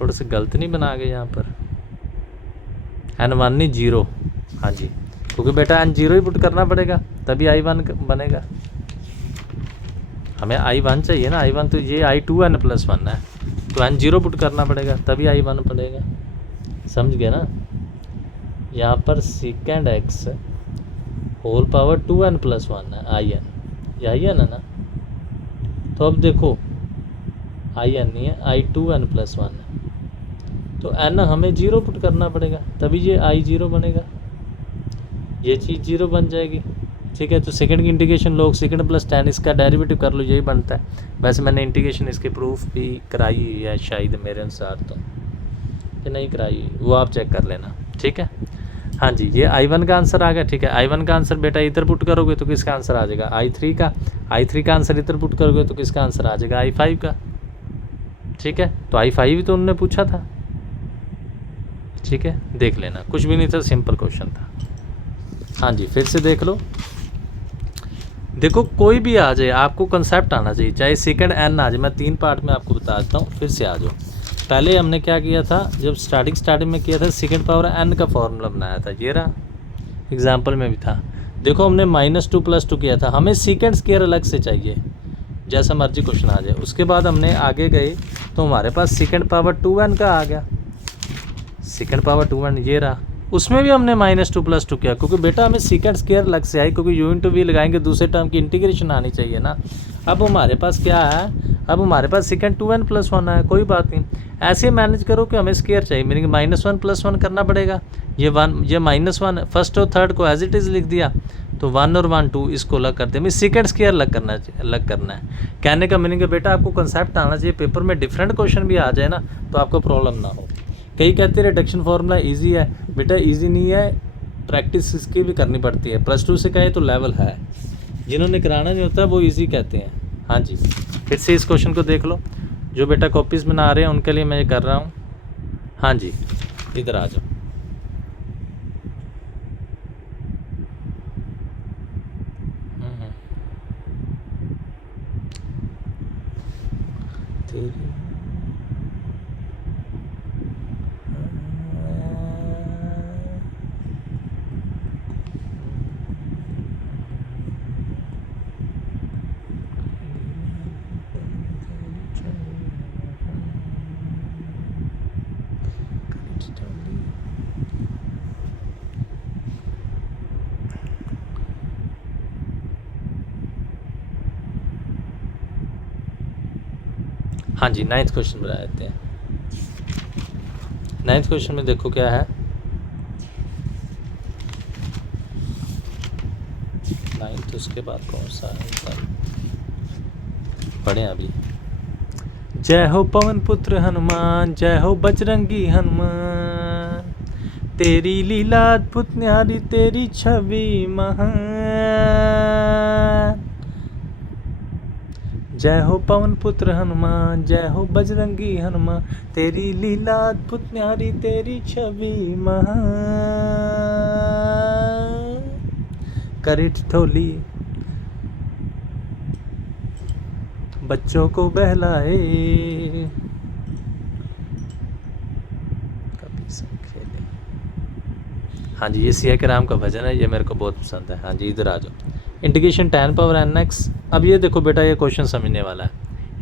थोड़े से गलत नहीं बना गए यहाँ पर, n1 नहीं 0, हाँ जी, क्योंकि बेटा n0 ही पुट करना पड़ेगा तभी i1 बनेगा, हमें i1 चाहिए ना, i1 तो ये i2n प्लस 1 है, तो n0 पुट करना पड़ेगा तभी i1 पड़ेगा, समझ गए ना। यहाँ पर second x whole power 2n plus 1 है in, ये in है ना। तो अब देखो in नहीं है, i2n प्लस 1 है, तो n हमें 0 पुट करना पड़ेगा तभी ये i0 बनेगा, ये चीज़ 0 बन जाएगी, ठीक है। तो सेकंड की इंटीग्रेशन लोग सेकंड प्लस tan इसका डेरिवेटिव कर लो, यही बनता है। वैसे मैंने इंटीग्रेशन इसके प्रूफ भी कराई है शायद मेरे अनुसार, तो कि नहीं कराई वो आप चेक कर लेना, ठीक है। हाँ जी, ये i1 का आंसर आ गया, ठीक है। i1 का आंसर बेटा इधर पुट करोगे तो किसका आंसर आ जाएगा i3 का आंसर इधर पुट करोगे तो किसका आंसर आ जाएगा i5 का, ठीक है। तो i5 ही तो उन्होंने पूछा था, ठीक है, देख लेना, कुछ भी नहीं था, सिंपल क्वेश्चन था। हाँ जी, फिर से देख लो, देखो कोई भी आ जाए आपको कंसेप्ट आना चाहिए, चाहे सेकंड n आ जाए, मैं 3 पार्ट में आपको बता देता हूँ, फिर से आ जाओ। पहले हमने क्या किया था, जब स्टार्टिंग में किया था सेकंड पावर n का फॉर्मूला बनाया था, ये रहा, एग्जाम्पल में भी था। देखो हमने -2 + 2 किया था, हमें सेकंड स्क्वायर अलग से चाहिए, जैसा मर्जी क्वेश्चन आ जाए। उसके बाद हमने आगे गए तो हमारे पास सेकंड पावर 2n का आ गया, सेकंड पावर 2n ये रहा, उसमें भी हमने -2 + 2 किया, क्योंकि बेटा हमें सेकंड स्क्वायर अलग से आई, क्योंकि u/v लगाएंगे दूसरे टर्म की इंटीग्रेशन आनी चाहिए ना। अब हमारे पास क्या है, अब हमारे पास सेकंड 2n + 1 है, कोई बात नहीं, ऐसे मैनेज करो कि हमें स्क्वायर चाहिए, मीनिंग -1 + 1 करना पड़ेगा, ये -1 फर्स्ट और थर्ड को एज इट इज़ लिख दिया, तो 1 और 1 2 इसको अलग कर दिया, सेकंड स्क्वायर अलग करना है। कहने का मीनिंग है बेटा आपको कंसेप्ट आना चाहिए, पेपर में डिफरेंट क्वेश्चन भी आ जाए ना तो आपको प्रॉब्लम ना हो। कई कहते हैं रिडक्शन फार्मूला इजी है, बेटा इजी नहीं है, प्रैक्टिस इसकी भी करनी पड़ती है, +2 से कहे तो लेवल है, जिन्होंने कराना नहीं होता वो इजी कहते हैं। हाँ जी, फिर से इस क्वेश्चन को देख लो, जो बेटा कॉपीज़ बना रहे हैं उनके लिए मैं ये कर रहा हूँ। हाँ जी, इधर आ जाओ, हाँ जी, 9th क्वेश्चन बना देते हैं। 9th क्वेश्चन में देखो क्या है, 9th उसके बाद कौन सा है, पढ़ें अभी। जय हो पवन पुत्र हनुमान, जय हो बजरंगी हनुमान, तेरी लीला अद्भुत न्यारी तेरी छवि महान। जय हो पवन पुत्र हनुमान, जय हो बजरंगी हनुमान, तेरी लीला अद्भुत न्यारी तेरी छवि महान। करे ठिठोली बच्चों को बहलाए, कभी सब खेले। हाँ जी, ये सिया के राम का भजन है, ये मेरे को बहुत पसंद है। हाँ जी, इधर आ जाओ। Integration tan power nx। अब ये देखो बेटा, ये क्वेश्चन समझने वाला है।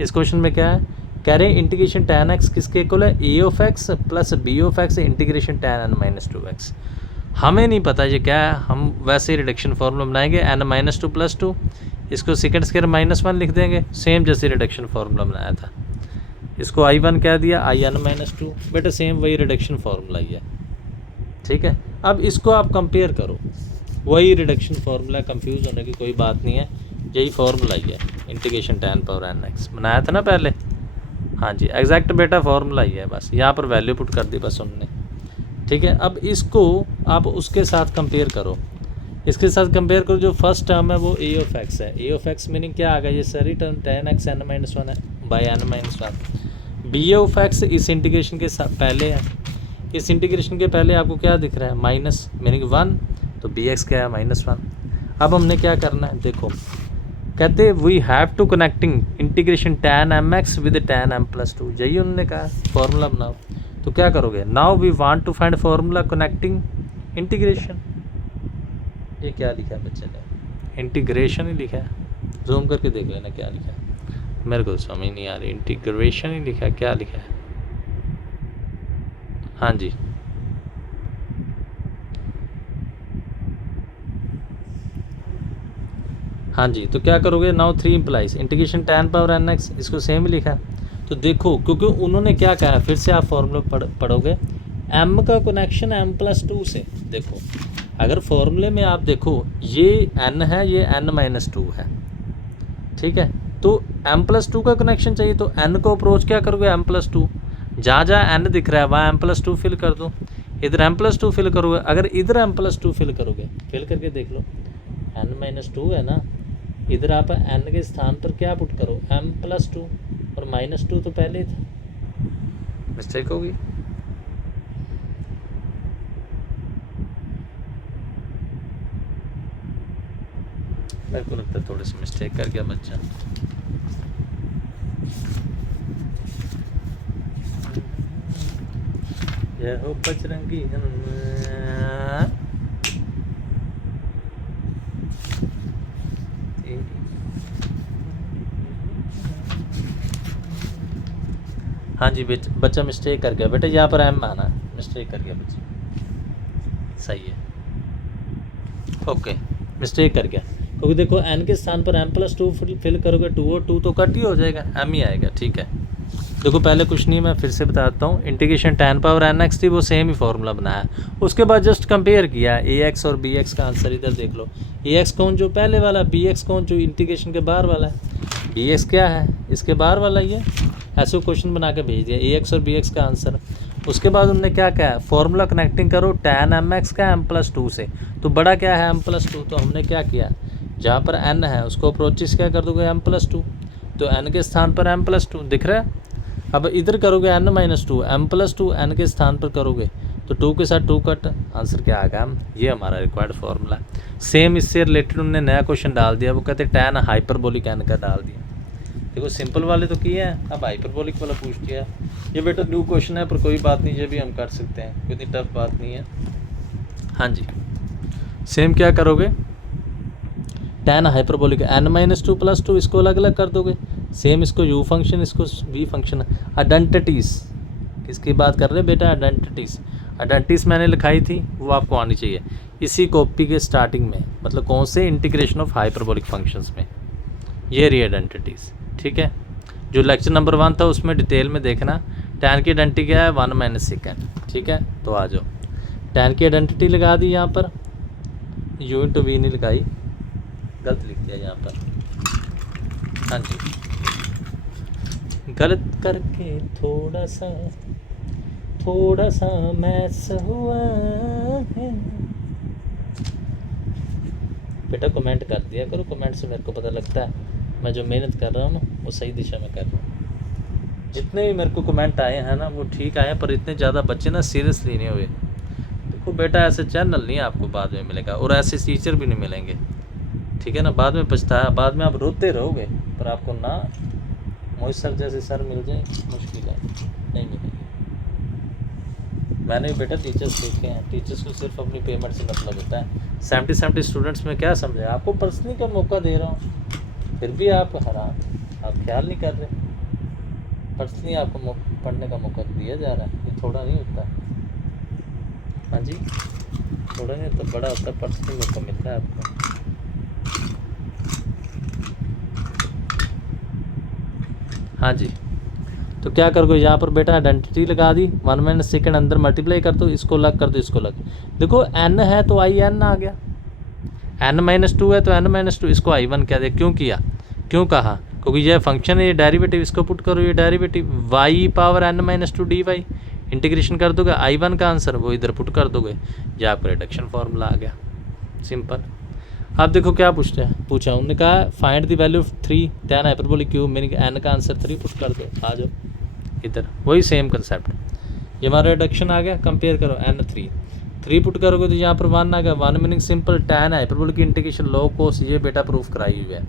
इस क्वेश्चन में क्या है, कह रहे हैं इंटीग्रेशन tan x किसके इक्वल है, a of x plus b of x integration tan n minus 2x। हमें नहीं पता ये क्या है, हम वैसे ही रिडक्शन फार्मूला बनाएंगे n माइनस 2 प्लस 2, इसको सेकेंड स्क्वायर -1 लिख देंगे, सेम जैसे रिडक्शन फार्मूला बनाया था। इसको i1 कह दिया, in माइनस 2, बेटा सेम वही रिडक्शन फार्मूला ही है। ठीक है, अब इसको आप कंपेयर करो, वही रिडक्शन फार्मूला, कंफ्यूज होने की कोई बात नहीं है, यही फार्मूला ही है। इंटीग्रेशन tan पावर nx बनाया था ना पहले। हाँ जी, एग्जैक्ट बेटा फार्मूला ही है, बस यहाँ पर वैल्यू पुट कर दी बस उनने। ठीक है, अब इसको आप उसके साथ कंपेयर करो, इसके साथ कंपेयर करो। जो फर्स्ट टर्म है वो a ऑफ x है, a ऑफ x मीनिंग क्या आ गया, ये सारी term tan x n minus 1 है by n minus 1। b of x इस इंटीग्रेशन के पहले है, इस इंटीग्रेशन के पहले आपको क्या दिख रहा है, माइनस मीनिंग 1, तो bx क्या है -1। अब हमने क्या करना है, देखो कहते we have to connecting integration tan mx with tan m plus 2, यही उन्होंने कहा फॉर्मूला बनाओ। तो क्या करोगे, now we want to find formula connecting integration. ये क्या लिखा है बच्चे ने, इंटीग्रेशन ही लिखा है, जूम करके देख लेना क्या लिखा है, मेरे को समझ नहीं आ रही। इंटीग्रेशन ही लिखा है, क्या लिखा है। हाँ जी, हाँ जी, तो क्या करोगे, now 3 implies integration tan power nx, इसको सेम ही लिखा है। तो देखो, क्योंकि उन्होंने क्या कहा, फिर से आप फॉर्मूला पढ़ोगे, m का कनेक्शन m प्लस 2 से। देखो अगर फॉर्मूले में आप देखो, ये n है, ये n माइनस 2 है, ठीक है, तो m प्लस 2 का कनेक्शन चाहिए, तो n को अप्रोच क्या करोगे, m प्लस 2, जहाँ जहाँ n दिख रहा है वहाँ m प्लस 2 फिल कर दो, इधर m प्लस 2 फिल करोगे, अगर इधर m प्लस 2 फिल करोगे, फिल करके देख लो, n माइनस 2 है ना, इधर आप n के स्थान पर क्या पुट करो, m प्लस 2, और माइनस 2 तो पहले ही था, मिस्टेक होगी। मेरे को लगता है थोड़ी सी मिस्टेक कर गया बच्चा। जय हो बजरंगी हनुमान। हाँ जी, बच्चा मिस्टेक कर गया बेटा, यहाँ पर m आना, मिस्टेक कर गया बच्चा, सही है, ओके, मिस्टेक कर गया, क्योंकि देखो n के स्थान पर m प्लस 2 फिल करोगे, 2 और 2 तो कट ही हो जाएगा, m ही आएगा। ठीक है, देखो पहले कुछ नहीं, मैं फिर से बताता हूँ, इंटीग्रेशन tan पावर nx थी, वो सेम ही फॉर्मूला बनाया, उसके बाद जस्ट कंपेयर किया, ax और bx का आंसर इधर देख लो, ax कौन जो पहले वाला, bx कौन जो इंटीग्रेशन के बाहर वाला है, bx क्या है इसके बाहर वाला ही है, ऐसे क्वेश्चन बना के भेज दिया, ax और bx का आंसर। उसके बाद उन्होंने क्या कहा, फॉर्मूला कनेक्टिंग करो tan mx का m प्लस 2 से, तो बड़ा क्या है m प्लस 2, तो हमने क्या किया, जहाँ पर n है उसको अप्रोचेस क्या कर दोगे, m प्लस 2, तो n के स्थान पर m प्लस 2 दिख रहा है। अब इधर करोगे n minus 2, m plus 2 n के स्थान पर करोगे, तो 2 के साथ 2 कट, आंसर क्या आ गया, ये हमारा रिक्वायर्ड फॉर्मूला। सेम इससे रिलेटेड उन्होंने नया क्वेश्चन डाल दिया, वो कहते tan हाइपरबोलिक n का डाल दिया। देखो सिंपल वाले तो किए हैं, अब हाइपरबोलिक वाला पूछ दिया, ये बेटा न्यू क्वेश्चन है, पर कोई बात नहीं, ये भी हम कर सकते हैं, कोई इतनी टफ बात नहीं है। हाँ जी, सेम क्या करोगे, tan hyperbolic n minus 2 plus 2, इसको अलग अलग कर दोगे, सेम इसको u फंक्शन, इसको v फंक्शन। आइडेंटिटीज़ किसकी बात कर रहे हैं बेटा, आइडेंटिटीज़ मैंने लिखाई थी, वो आपको आनी चाहिए इसी कॉपी के स्टार्टिंग में, मतलब कौन से, इंटीग्रेशन ऑफ हाइपरबोलिक फंक्शंस में, ये रही आइडेंटिटीज़। ठीक है, जो लेक्चर नंबर 1 था उसमें डिटेल में देखना, tan की आइडेंटिटी क्या है, 1 माइनस सेकेंड। ठीक है, तो आ जाओ, tan की आइडेंटिटी लगा दी, यहाँ पर u इंटू वी नहीं लगाई, गलत लिख दिया यहाँ पर। हाँ जी, गलत करके थोड़ा सा थोड़ा सा मैस हुआ है। बेटा कमेंट कर दिया करो, कमेंट से मेरे को पता लगता है मैं जो मेहनत कर रहा हूँ ना वो सही दिशा में कर रहा हूँ। जितने भी मेरे को कमेंट आए हैं ना वो ठीक आए, पर इतने ज़्यादा बच्चे ना सीरियसली नहीं हुए। देखो बेटा ऐसे चैनल नहीं आपको बाद में मिलेगा, और ऐसे टीचर भी नहीं मिलेंगे, ठीक है ना। बाद में पछताया, बाद में आप रोते रहोगे, पर आपको ना मोहित सर जैसे सर मिल जाए मुश्किल है, नहीं मिलेंगे। मैंने भी बेटा टीचर्स देखे हैं, टीचर्स को सिर्फ अपनी पेमेंट से मतलब होता है। 70 स्टूडेंट्स में क्या समझे, आपको पर्सनली का मौका दे रहा हूँ, फिर भी आप हैरान, आप ख्याल नहीं कर रहे। पर्सनली आपको पढ़ने का मौका दिया जा रहा है, ये थोड़ा नहीं होता। हाँ जी, थोड़ा नहीं होता, बड़ा होता है, पर्सनली मौका मिलता है आपको। हाँ जी, तो क्या करोगे यहाँ पर बेटा, आइडेंटिटी लगा दी, 1 - सेकेंड अंदर मल्टीप्लाई कर दो, इसको लग कर दो, इसको लग। देखो n है तो आई एन आ गया, n-2 है तो n-2, इसको i1 कह दे। क्यों किया, क्यों कहा, क्योंकि यह फंक्शन है, ये डेरिवेटिव, इसको पुट करो, ये derivative y power n-2 dy, integration कर दोगे, i1 का आंसर वो इधर पुट कर दोगे, ये आपका रिडक्शन फार्मूला आ गया, सिंपल। अब देखो क्या पूछते हैं, पूछा उन्होंने कहा find the value of 3 tan hyperbolic cube, meaning n का आंसर 3 पुट कर दो, आ जाओ इधर, वही सेम कंसेप्ट। ये हमारा रिडक्शन आ गया, कंपेयर करो n3 पुट करोगे तो यहाँ पर 1 आ गया, 1 meaning simple tan hyperbolic integration log cos, ये बेटा प्रूफ कराई हुई है।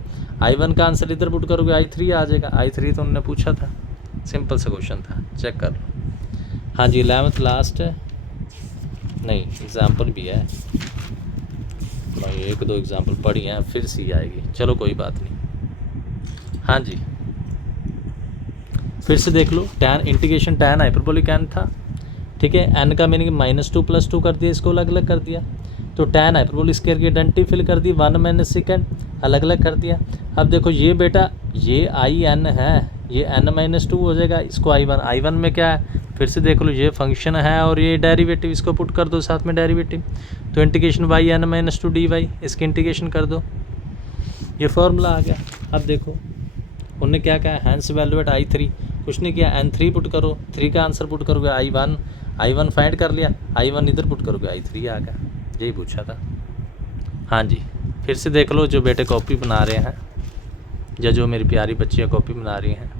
i1 का आंसर इधर पुट करोगे, i3 आ जाएगा, i3 तो उन्होंने पूछा था, सिंपल सा क्वेश्चन था, चेक कर लो। हाँ जी 11th लास्ट है, नहीं एग्जाम्पल भी है भाई, 1-2 एग्जाम्पल पढ़ी हैं, फिर सी आएगी, चलो कोई बात नहीं। हाँ जी फिर से देख लो, tan integration tan hyperbolic n था, ठीक है, n का मीनिंग -2 + 2 कर दिया, इसको अलग अलग कर दिया, तो tan हाइपरबोलिक स्क्वायर की आइडेंटिटी फिल कर दी, 1 - सेकेंड अलग अलग कर दिया। अब देखो ये बेटा ये i n है, ये n-2 हो जाएगा, इसको i1 में क्या है, फिर से देख लो ये फंक्शन है और ये डेरिवेटिव, इसको पुट कर दो साथ में डेरिवेटिव, तो इंटीग्रेशन y n-2 dy, इसकी इंटीग्रेशन कर दो, ये फॉर्मूला आ गया। अब देखो उन्होंने क्या कहा, हैंस वैल्यू एट i3, कुछ नहीं किया, n3 पुट करो, 3 का आंसर पुट करोगे, i1 फाइंड कर लिया, i1 इधर पुट करोगे, i3 आ गया, यही पूछा था। हाँ जी फिर से देख लो, जो बेटे कॉपी बना रहे हैं या जो मेरी प्यारी बच्चियाँ कॉपी बना रही हैं,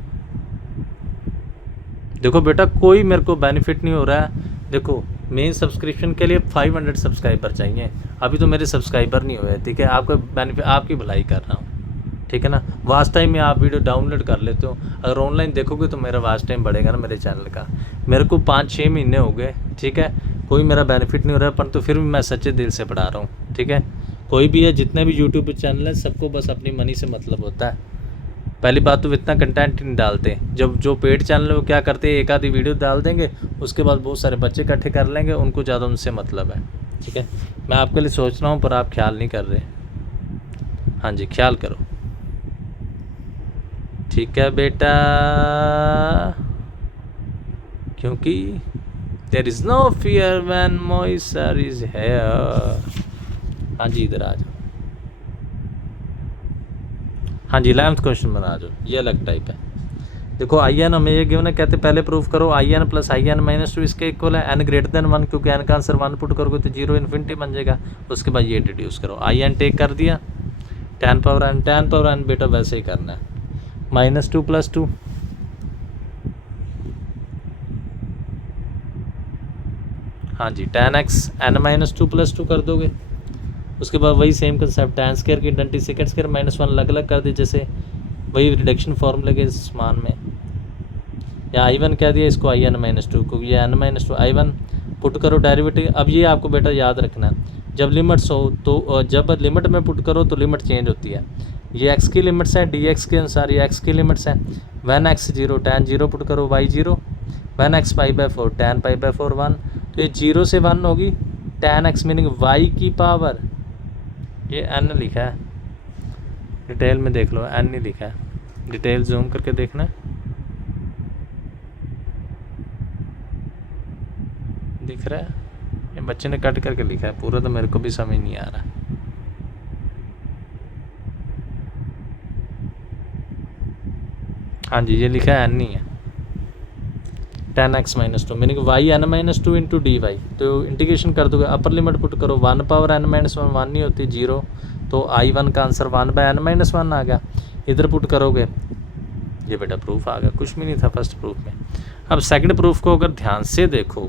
देखो बेटा कोई मेरे को बेनिफिट नहीं हो रहा है। देखो मेन सब्सक्रिप्शन के लिए 500 सब्सक्राइबर चाहिए, अभी तो मेरे सब्सक्राइबर नहीं हुए, ठीक है, आपका बेनिफिट, आपकी भलाई कर रहा हूँ, ठीक है ना। वाच टाइम में आप वीडियो डाउनलोड कर लेते हो, अगर ऑनलाइन देखोगे तो मेरा वाच टाइम बढ़ेगा ना मेरे चैनल का। मेरे को 5-6 महीने हो गए, ठीक है, कोई मेरा बेनिफिट नहीं हो रहा है, परंतु फिर भी मैं सच्चे दिल से पढ़ा रहा हूँ, ठीक है। कोई भी है, जितने भी यूट्यूब पर चैनल है, सबको बस अपनी मनी से मतलब होता है। पहली बात तो इतना कंटेंट नहीं डालते, जब जो पेड चैनल है वो क्या करते हैं, एक आधी वीडियो डाल देंगे, उसके बाद बहुत सारे बच्चे इकट्ठे कर लेंगे, उनको ज़्यादा उनसे मतलब है, ठीक है। मैं आपके लिए सोच रहा हूँ पर आप ख्याल नहीं कर रहे। हाँ जी ख्याल करो, ठीक है बेटा, क्योंकि there is no fear when Mohit sir is here. हाँ जी इधर आ जाओ, हाँ जी 11th क्वेश्चन बना दो, ये अलग टाइप है। देखो i n हमें ये गिवन है, कहते पहले प्रूफ करो i n + i n - 2 इसके इक्वल है, n > 1, क्योंकि n का आंसर 1 पुट करोगे तो 0 इन्फिनिटी बन जाएगा। उसके बाद ये डिड्यूस करो, i n टेक कर दिया, tan पावर n बेटा वैसे ही करना है, -2 + 2, हाँ जी tan x n-2 + 2 कर दोगे। उसके बाद वही सेम कंसेप्ट, tan स्क्वायर की आइडेंटिटी सेकंड स्क्वायर -1 अलग अलग कर दी, जैसे वही रिडक्शन फार्मूले के समान में, या i1 कह दिया, इसको i n-2, क्योंकि ये n-2 i1 पुट करो डेरिवेटिव। अब ये आपको बेटा याद रखना है, जब लिमिट्स हो तो जब लिमिट में पुट करो तो लिमिट चेंज होती है, ये x की लिमिट्स हैं dx के अनुसार, ये x की लिमिट्स हैं, when x 0 tan 0 पुट करो, y 0, when x π/4 tan π/4 1, तो ये 0 से 1 होगी, tan x मीनिंग y की पावर, ये n लिखा है, डिटेल में देख लो n नहीं लिखा है, डिटेल जूम करके देखना, दिख रहा है, ये बच्चे ने कट करके लिखा है, पूरा तो मेरे को भी समझ नहीं आ रहा। हाँ जी ये लिखा है n ही है, 10x minus two meaning y n minus two into d y, तो इंटीग्रेशन कर दोगे, अपर लिमिट पुट करो 1 पावर n माइनस वन, 1 नहीं होती 0, तो I1 का आंसर 1/n माइनस वन आ गया। इधर पुट करोगे, ये बेटा प्रूफ आ गया, कुछ भी नहीं था फर्स्ट प्रूफ में। अब सेकंड प्रूफ को अगर ध्यान से देखो,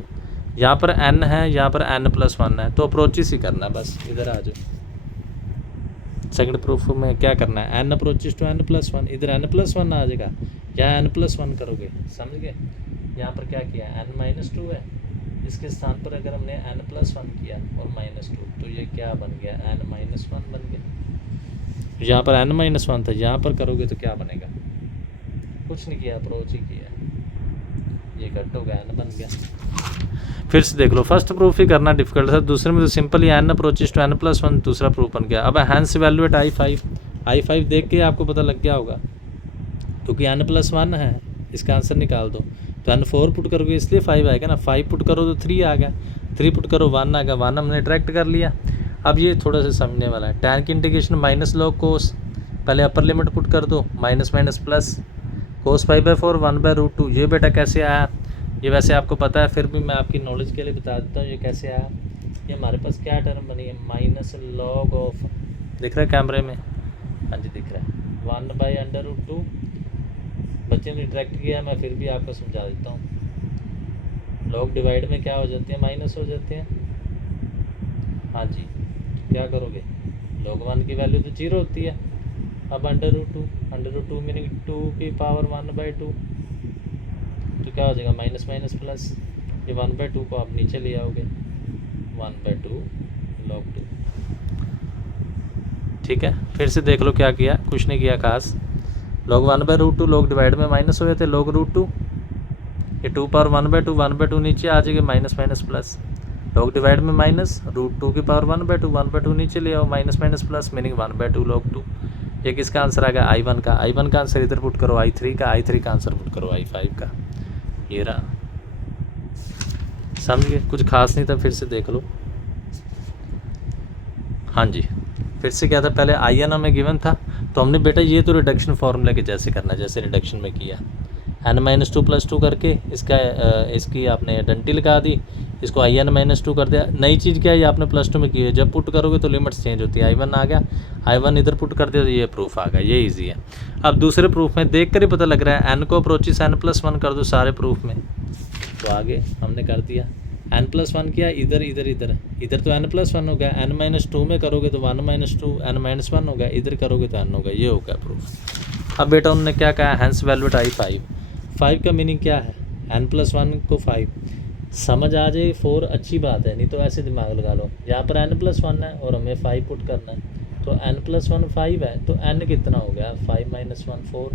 यहाँ पर n है, यहाँ पर n+1 है, तो अप्रोचेस ही करना है बस। इधर आ जाओ, सेकंड प्रूफ में क्या करना है, n अप्रोचेस टू n+1, इधर n+1 आ जाएगा, यहाँ n+1 करोगे, समझ गए। यहाँ पर क्या किया, n-2 है, इसके स्थान पर अगर हमने n+1 किया और -2, तो ये क्या बन गया, n-1 बन गया। यहाँ पर n-1 था, यहाँ पर करोगे तो क्या बनेगा, कुछ नहीं किया, अप्रोच ही किया, ये कट हो गया, n बन गया। फिर से देख लो, फर्स्ट प्रूफ ही करना डिफिकल्ट था, दूसरे में तो सिंपल ही n अप्रोचेस टू n+1 दूसरा प्रूफ बन गया। अब हैंस इवैल्यूएट I5 देख के आपको पता लग गया होगा, क्योंकि n+1 है, इसका आंसर निकाल दो, तो n4 पुट करोगे इसलिए 5 आएगा ना, 5 पुट करो तो 3 आ गया, 3 पुट करो 1 आ गया, 1 हमने डायरेक्ट कर लिया। अब ये थोड़ा सा समझने वाला है, tan की इंटीग्रेशन माइनस log cos, पहले अपर लिमिट पुट कर दो, माइनस माइनस प्लस, cos π/4 1/√2, ये बेटा कैसे आया, ये वैसे आपको पता है, फिर भी मैं आपकी नॉलेज के लिए बता देता हूँ ये कैसे आया। ये हमारे पास क्या टर्म बनी है, माइनस log ऑफ, दिख रहा है कैमरे में, हाँ जी दिख रहा है, 1/√2, बच्चे ने डायरेक्ट किया, मैं फिर भी आपको समझा देता हूँ। लॉग डिवाइड में क्या हो जाते हैं, माइनस हो जाते हैं, हाँ जी, क्या करोगे, log 1 की वैल्यू तो 0 होती है, अब √2 मीनिंग 2 की पावर 1/2, तो क्या हो जाएगा, माइनस माइनस प्लस, ये 1/2 को आप नीचे ले आओगे, 1/2 log 2, ठीक है। फिर से देख लो क्या किया, कुछ नहीं किया खास, log 1/√2, log डिवाइड में माइनस हुए थे, log √2, ये 2 पावर 1/2 नीचे आ जाएगी, minus minus plus, log divide में माइनस, √2 की पावर 1/2 नीचे ले आओ, minus minus plus, meaning 1/2 log 2। ये किसका आंसर आ गया, I1 का आंसर इधर पुट करो, I3 का आंसर पुट करो, I5 का, ये रहा, समझ गए, कुछ खास नहीं था, फिर से देख लो। हाँ जी, फिर से क्या था, पहले IN हमें गिवन था, तो हमने बेटा ये तो रिडक्शन फार्मूला के जैसे करना, जैसे रिडक्शन में किया, n-2 + 2 करके इसकी आपने डंटी लगा दी, इसको IN-2 कर दिया। नई चीज़ क्या है, ये आपने +2 में की है, जब पुट करोगे तो लिमिट्स चेंज होती है, I1 आ गया, I1 इधर पुट कर दिया तो ये प्रूफ आ गया, ये ईजी है। अब दूसरे प्रूफ में देख कर ही पता लग रहा है, n को अप्रोचेस n+1 कर दो सारे प्रूफ में, तो आगे हमने कर दिया, n+1 किया, इधर तो n+1 हो गया, n-2 में करोगे तो 1-2 n-1 हो गया, इधर करोगे तो n हो गया, ये हो गया प्रूफ। अब बेटा उन्होंने क्या कहा, हैंस वैल्यूएट I5, 5 का मीनिंग क्या है, n+1 को 5, समझ आ जाए 4 अच्छी बात है, नहीं तो ऐसे दिमाग लगा लो, यहाँ पर n+1 है और हमें 5 पुट करना है, तो n+1 5 है, तो n कितना हो गया, 5 - 1 4,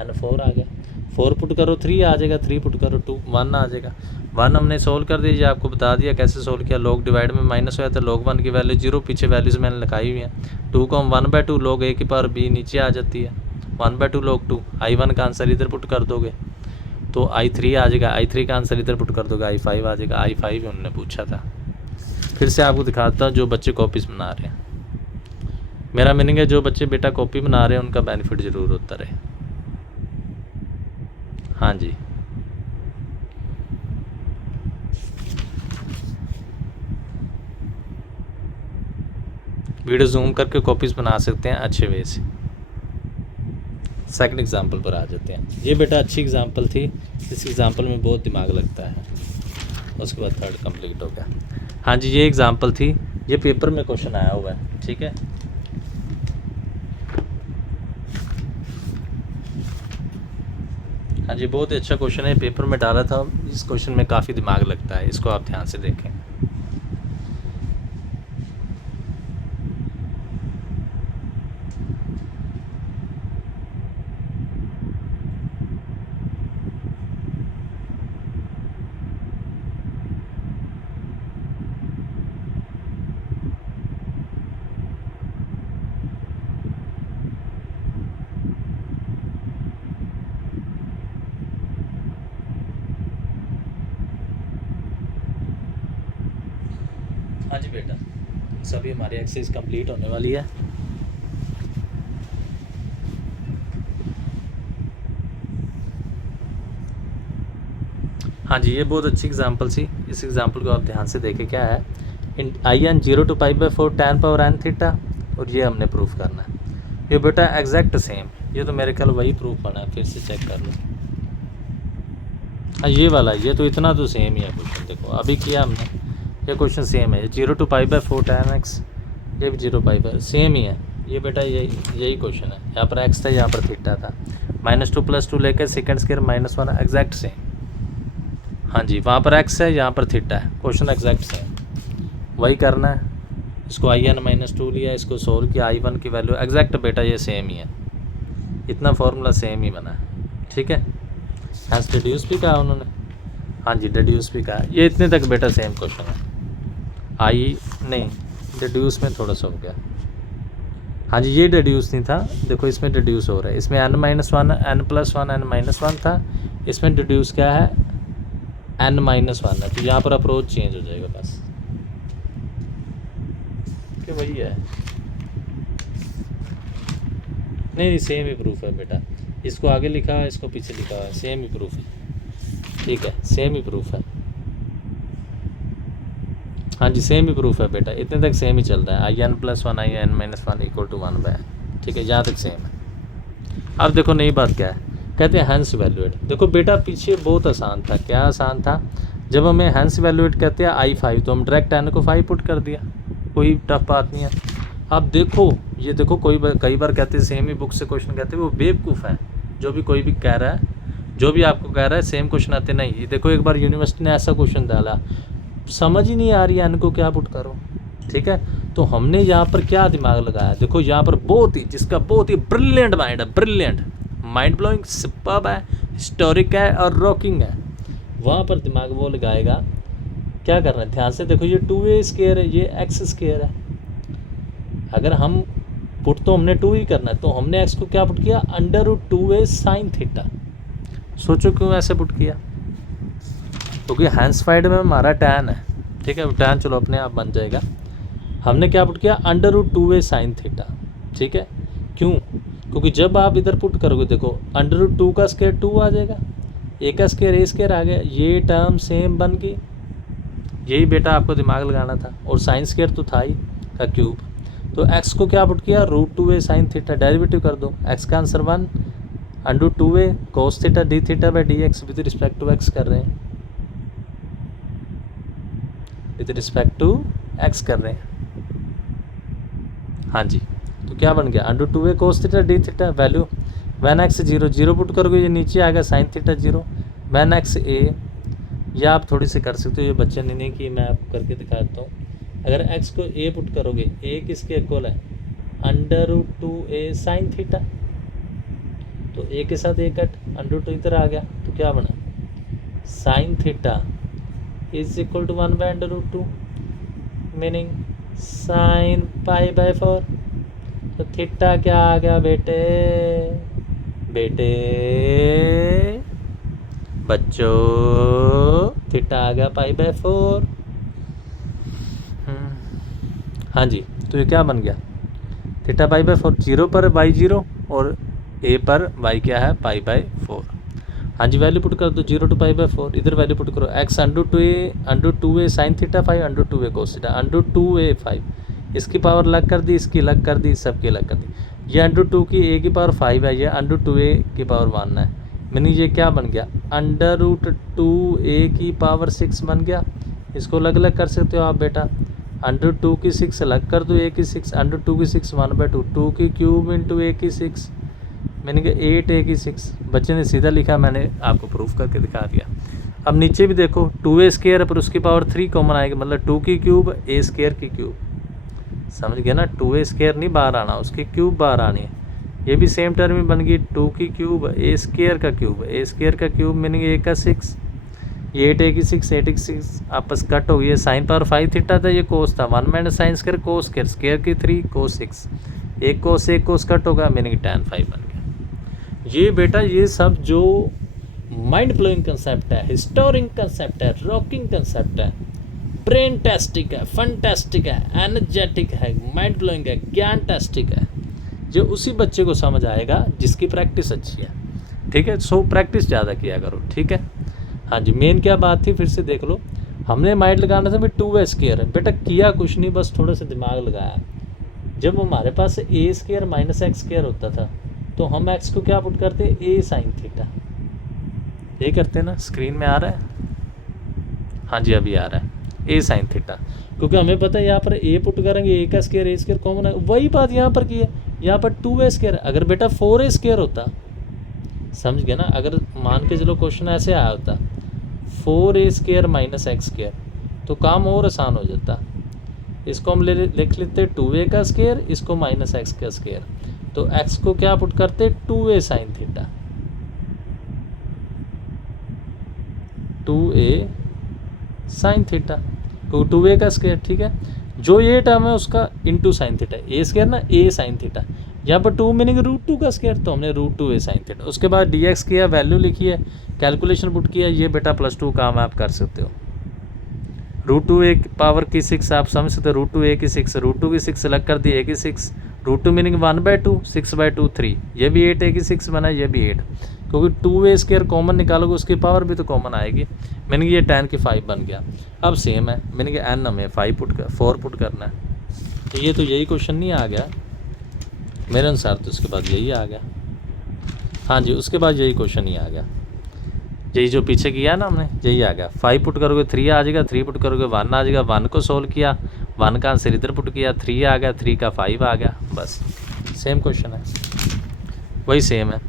n4 आ गया, 4 पुट करो 3 आ जाएगा, 3 पुट करो 2 1 आ जाएगा, 1 हमने सोल्व कर दिया, आपको बता दिया कैसे सोल्व किया, log डिवाइड में माइनस हुआ था, log 1 की वैल्यू 0, पीछे वैल्यूज़ मैंने लिखाई हुई हैं, 2 को हम 1/2 log a की पावर b नीचे आ जाती है, 1/2 log 2, I1 का आंसर इधर पुट कर दोगे तो I3 आ जाएगा, I3 का आंसर इधर पुट कर दोगे, I5 आ जाएगा, I5 उन्होंने पूछा था। फिर से आपको दिखाता हूँ जो बच्चे कॉपीज़ बना रहे हैं, मेरा मीनिंग है जो बच्चे बेटा कॉपी बना रहे हैं उनका बेनिफिट ज़रूर होता रहे। हाँ जी, वीडियो जूम करके कॉपीज़ बना सकते हैं अच्छे वे से। सेकंड एग्जांपल पर आ जाते हैं, ये बेटा अच्छी एग्जांपल थी, इस एग्जांपल में बहुत दिमाग लगता है, उसके बाद थर्ड कंप्लीट हो गया। हाँ जी, ये एग्जांपल थी, ये पेपर में क्वेश्चन आया हुआ है, ठीक है। हाँ जी, बहुत ही अच्छा क्वेश्चन है, पेपर में डाला था, इस क्वेश्चन में काफ़ी दिमाग लगता है, इसको आप ध्यान से देखें। हाँ जी बेटा, सभी हमारी एक्सरसाइज कंप्लीट होने वाली है। हाँ जी, ये बहुत अच्छी एग्जांपल थी। इस एग्जांपल को आप ध्यान से देखें क्या है, in I N 0 to π/4 tan power n theta, और ये हमने प्रूफ करना है। ये बेटा एग्जैक्ट सेम, ये तो मेरे ख्याल वही प्रूफ बना है, फिर से चेक कर लो। हाँ ये वाला, ये तो इतना तो सेम ही है क्वेश्चन, देखो अभी किया हमने, ये क्वेश्चन सेम है। 0 to π/4 tan x, ये भी 0 π/, सेम ही है ये बेटा, यही क्वेश्चन है। यहाँ पर x था, यहाँ पर थीटा था, -2 + 2 लेकर सेकंड स्क्वायर -1, एग्जैक्ट सेम। हाँ जी, वहाँ पर x है, यहाँ पर थीटा है, क्वेश्चन एग्जैक्ट सेम, वही करना है। इसको in-2 लिया, इसको सोल्व किया, i1 की वैल्यू एग्जैक्ट बेटा ये सेम ही है, इतना फार्मूला सेम ही बना है, ठीक है। हाँ डिड्यूस भी कहा उन्होंने, हाँ जी डिड्यूस भी कहा, ये इतने तक बेटा सेम क्वेश्चन है। आई नहीं, डिड्यूस में थोड़ा सा हो गया, हाँ जी ये डिड्यूस नहीं था, देखो इसमें डिड्यूस हो रहा है, इसमें n-1 n+1 n-1 था, इसमें डिड्यूस क्या है n-1 है, तो यहाँ पर अप्रोच चेंज हो जाएगा बस, कि वही है। नहीं सेम ही प्रूफ है बेटा, इसको आगे लिखा है, इसको पीछे लिखा है, सेम ही प्रूफ है, ठीक है सेम ही प्रूफ है। हाँ जी सेम ही प्रूफ है बेटा, इतने तक सेम ही चल रहा है, in+1 in-1 = 1/n, ठीक है यहाँ तक सेम है। अब देखो नई बात क्या है, कहते हैं हैंस इवैल्यूएट। देखो बेटा पीछे बहुत आसान था, क्या आसान था, जब हमें हैंस इवैल्यूएट कहते हैं i5, तो हम डायरेक्ट n को 5 पुट कर दिया, कोई टफ बात नहीं है। अब देखो ये देखो, कई बार कहते हैं सेम ही बुक से क्वेश्चन कहते हैं, वो बेवकूफ़ है जो भी कोई भी कह रहा है, जो भी आपको कह रहा है सेम क्वेश्चन आते नहीं। ये देखो एक बार यूनिवर्सिटी ने ऐसा क्वेश्चन डाला, समझ ही नहीं आ रही है n को क्या पुट करो, ठीक है। तो हमने यहाँ पर क्या दिमाग लगाया, देखो यहाँ पर बहुत ही, जिसका बहुत ही ब्रिलियंट माइंड है, ब्रिलियंट माइंड ब्लोइंग सुपर्ब है, हिस्टोरिक है और रॉकिंग है, वहाँ पर दिमाग वो लगाएगा। क्या करना है ध्यान से देखो, ये 2a² है, ये x² है। अगर हम पुट तो हमने 2 ही करना है, तो हमने x को क्या पुट किया, √2a sin थीटा। सोचो क्यों ऐसे पुट किया, क्योंकि हैंसफाइड में हमारा tan है, ठीक है, tan चलो अपने आप बन जाएगा। हमने क्या पुट किया, √2a sin थीटा, ठीक है। क्यों, क्योंकि जब आप इधर पुट करोगे देखो √2 का स्क्वायर 2 आ जाएगा, a का स्क्वायर a² आ गया, ये टर्म सेम बन गई। यही बेटा आपको दिमाग लगाना था, और साइन स्क्वायर तो था ही का क्यूब। तो x को क्या पुट किया, √2a sin थीटा, डेरिवेटिव कर दो, x का answer 1, √2a cos theta d theta by dx with respect to x कर रहे हैं, विद रिस्पेक्ट टू x कर रहे हैं। हाँ जी, तो क्या बन गया, √2a cos theta d theta, value when x 0 put करोगे, ये नीचे आएगा sin theta 0, when x a, या आप थोड़ी सी कर सकते हो, ये बच्चे ने नहीं की, मैं आपको करके दिखाता हूँ। अगर x को a पुट करोगे, a किसके इक्वल है, √2a sin थीटा, तो a के साथ a कट, √2 इधर आ गया, तो क्या बना, sin theta is equal to 1/√2, meaning sin π/4। तो थीटा क्या आ गया बेटे, बच्चों थीटा आ गया π/4। हाँ जी, तो ये क्या बन गया, थीटा π/4, 0 पर y 0 और a पर y क्या है, π/4। हाँ जी, वैल्यू पुट कर दो, 0 to π/4, इधर वैल्यू पुट करो, x √2a sin theta 5, √2a cos theta, √2a 5, इसकी पावर अलग कर दी, इसकी अलग कर दी, सबकी अलग कर दी। ये √2 की a की पावर 5 है, ये √2a की पावर 1 है, मीनिंग ये क्या बन गया, √2a की पावर 6 बन गया। इसको अलग अलग कर सकते हो आप बेटा, √2 की 6 अलग कर दो, a की 6, √2 की 6 1/2, 2 की क्यूब इंटू a की 6, मैंने कहा 8a की 6। बच्चे ने सीधा लिखा, मैंने आपको प्रूफ करके दिखा दिया। अब नीचे भी देखो 2a² पर उसकी पावर 3 कॉमन आएगी, मतलब 2 की क्यूब a² की क्यूब, समझ गया ना, 2a² नहीं बाहर आना, उसकी क्यूब बाहर आनी है। ये भी सेम टर्म में बन गई, 2 की क्यूब a² का क्यूब, a² का क्यूब मीनिंग a का 6, ये 8a की 6, 8a की 6 आपस कट हो गई है। साइन पावर 5 थीटा था, ये कोस था, 1 - sin square cos square, square की 3 कोस 6, एक कोस कट होगा, मीनिंग tan 5 बन गया। ये बेटा ये सब जो माइंड ब्लोइंग कंसेप्ट है, हिस्टोरिक कंसेप्ट है, रॉकिंग कंसेप्ट है, ब्रेन टेस्टिक है, फंटेस्टिक है, एनर्जेटिक है, माइंड ब्लोइंग है, ज्ञान टेस्टिक है, जो उसी बच्चे को समझ आएगा जिसकी प्रैक्टिस अच्छी है, ठीक है। सो प्रैक्टिस ज़्यादा किया करो, ठीक है। हाँ जी, मेन क्या बात थी फिर से देख लो, हमने माइंड लगाना था भाई 2a² है, बेटा किया कुछ नहीं, बस थोड़ा सा दिमाग लगाया। जब हमारे पास a² माइनस x² होता था तो हम x को क्या पुट करते, a साइन थीटा, ये करते ना। स्क्रीन में आ रहा है, हाँ जी अभी आ रहा है, a साइन थीटा, क्योंकि हमें पता है यहाँ पर a पुट करेंगे, a² कॉमन है, वही बात यहाँ पर की है, यहाँ पर 2a²। अगर बेटा 4a² होता, समझ गए ना, अगर मान के चलो क्वेश्चन ऐसे आया होता 4a² माइनस x², तो काम और आसान हो जाता। इसको हम लिख लेते 2a², इसको माइनस x², तो x को क्या पुट करते 2a sine theta, 2a sine theta, तो 2a², ठीक है। जो ये टर्म है उसका इंटू साइन थीटा, a² ना, a साइन थीटा, यहाँ पर 2 मीनिंग √2², तो हमने √2a साइन थीटा। उसके बाद dx किया, वैल्यू लिखी है, कैलकुलेशन पुट किया, ये बेटा +2 काम आप कर सकते हो। √2a पावर की 6 आप समझ सकते हो, √2a की 6, √2 की 6 सेलेक्ट कर दी, a की 6, √2 मीनिंग 1/2, 6/2 3, ये भी 8, a की 6 बना, ये भी 8, क्योंकि 2a² कॉमन निकालोगे उसकी पावर भी तो कॉमन आएगी, मीनिंग ये tan की 5 बन गया। अब सेम है, मीनिंग n हमें 4 पुट करना है, तो ये तो यही क्वेश्चन नहीं आ गया मेरे अनुसार, तो उसके बाद यही आ गया। हाँ जी, उसके बाद यही क्वेश्चन ही आ गया, यही जो पीछे किया ना हमने, यही आ गया। 5 पुट करोगे 3 आ जाएगा, 3 पुट करोगे 1 आ जाएगा, 1 को सोल्व किया, 1 का आंसर इधर पुट किया, 3 आ गया, 3 का 5 आ गया, बस सेम क्वेश्चन है, वही सेम है।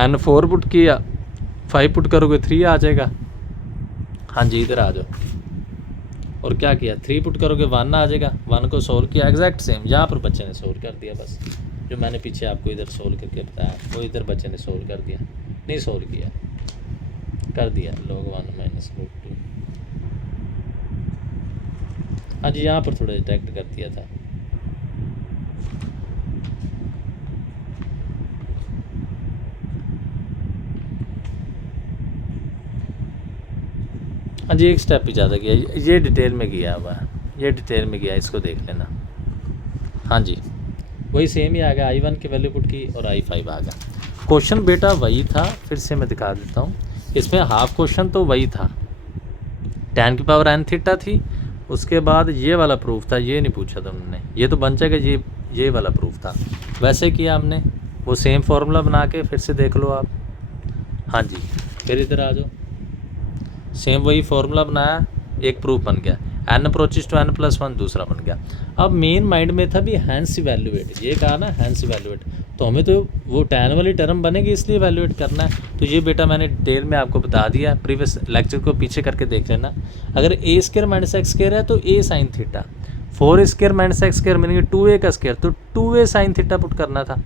n 4 पुट किया, 5 पुट करोगे 3 आ जाएगा, हाँ जी इधर आ जाओ, और क्या किया 3 पुट करोगे 1 आ जाएगा, 1 को सोल्व किया, एग्जैक्ट सेम यहाँ पर बच्चे ने सोल्व कर दिया, बस जो मैंने पीछे आपको इधर सोल्व करके बताया वो इधर बच्चे ने सोल्व कर दिया, नहीं सोल्व किया, कर दिया log 1 माइनस log 2। हाँ जी यहाँ पर थोड़ा डिटेक्ट कर दिया था। हाँ जी एक स्टेप ही ज़्यादा किया, ये डिटेल में किया हुआ है, ये डिटेल में किया, इसको देख लेना। हाँ जी वही सेम ही आ गया, I1 की वैल्यू पुट की और I5 आ गया। क्वेश्चन बेटा वही था, फिर से मैं दिखा देता हूँ, इसमें हाफ क्वेश्चन तो वही था, tan की पावर n थीटा थी, उसके बाद ये वाला प्रूफ था, ये नहीं पूछा था उन्होंने, ये तो बन जाएगा, ये वाला प्रूफ था। वैसे किया हमने, वो सेम फार्मूला बना के फिर से देख लो आप। हाँ जी फिर इधर आ जाओ, सेम वही फार्मूला बनाया, एक प्रूफ बन गया, n अप्रोचेस टू n+1 दूसरा बन गया। अब मेन माइंड में था भी हैंस इवैल्यूएट, ये कहा ना हैंस इवैल्यूएट, तो हमें तो वो tan वाली टर्म बनेगी इसलिए इवैल्यूएट करना है। तो ये बेटा मैंने डिटेल में आपको बता दिया, प्रीवियस लेक्चर को पीछे करके देख लेना। अगर a² माइनस x² है तो a sine theta, 4a² minus x² meaning 2a², तो 2a साइन थीटा पुट करना था।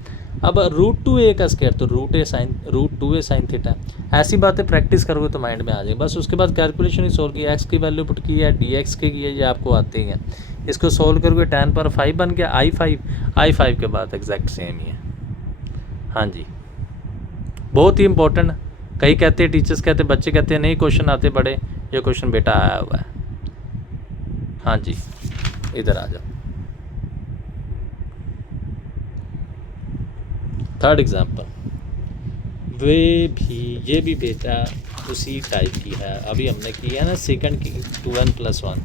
अब √2a² तो √2a साइन थीटा, ऐसी बातें प्रैक्टिस करोगे तो माइंड में आ जाएगी। बस उसके बाद कैलकुलेशन ही सोल्व किया, x की वैल्यू पुट की है, dx की है, ये आपको आते ही हैं। इसको सोल्व करोगे tan पर 5 बन गया, I5 के बाद एग्जैक्ट सेम ही है। हाँ जी बहुत ही इंपॉर्टेंट, कई कहते हैं, टीचर्स कहते हैं, बच्चे कहते हैं नहीं क्वेश्चन आते बड़े, ये क्वेश्चन बेटा आया हुआ है। हाँ जी इधर आ जाओ, थर्ड एग्जाम्पल, ये भी बेटा उसी टाइप की है, अभी हमने किया ना सेकंड की 2n+1,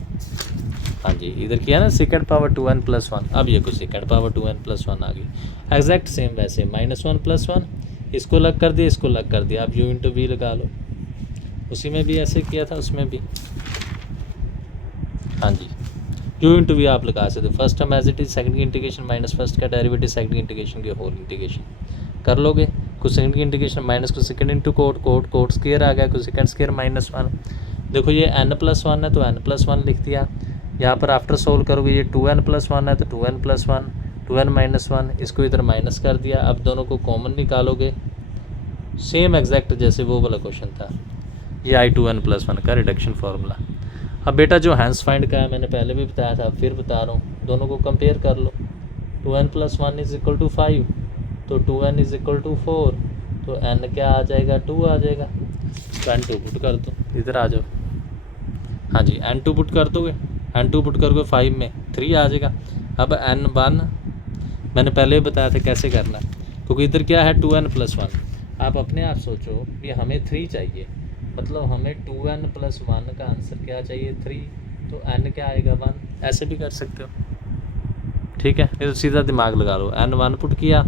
हाँ जी इधर किया ना सेकंड पावर 2n+1, अब ये कुछ सेकंड पावर 2n+1 आ गई, एग्जैक्ट सेम वैसे -1+1, इसको लग कर दिया, इसको लग कर दिया, अब u इंटू वी लगा लो, उसी में भी ऐसे किया था, उसमें भी। हाँ जी u इंटू वी आप लगा सकते, first term as it is, second की इंटीग्रेशन माइनस फर्स्ट का डेरिवेटिव, सेकंड की इंटीग्रेशन की होल इंटीग्रेशन कर लोगे, कुछ सेकंड की इंटीग्रेशन माइनस कुछ सेकंड इंटू कोट स्क्वायर आ गया, कुछ सेकंड स्क्वायर -1। देखो ये n+1 है तो n+1 लिख दिया, यहाँ पर आफ्टर सोल्व करोगे ये 2n+1 है तो 2n+1, 2n-1, इसको इधर माइनस कर दिया। अब दोनों को कॉमन निकालोगे, सेम एग्जैक्ट जैसे वो वाला क्वेश्चन था, ये I2n+1 का रिडक्शन फार्मूला। अब बेटा जो हैंस फाइंड का है मैंने पहले भी बताया था, फिर बता रहा हूँ, दोनों को कंपेयर कर लो, 2n+1 = 5, तो 2n = 4, तो n क्या आ जाएगा 2 आ जाएगा, तो n2 पुट कर दो, इधर आ जाओ। हाँ जी n2 पुट कर दोगे, n2 पुट करोगे 5 में 3 आ जाएगा। अब n1 मैंने पहले भी बताया था कैसे करना है, क्योंकि इधर क्या है 2n+1, आप अपने आप सोचो कि हमें 3 चाहिए, मतलब हमें 2n+1 का आंसर क्या चाहिए 3, तो n क्या आएगा 1, ऐसे भी कर सकते हो। ठीक है, ये तो सीधा दिमाग लगा लो, n1 पुट किया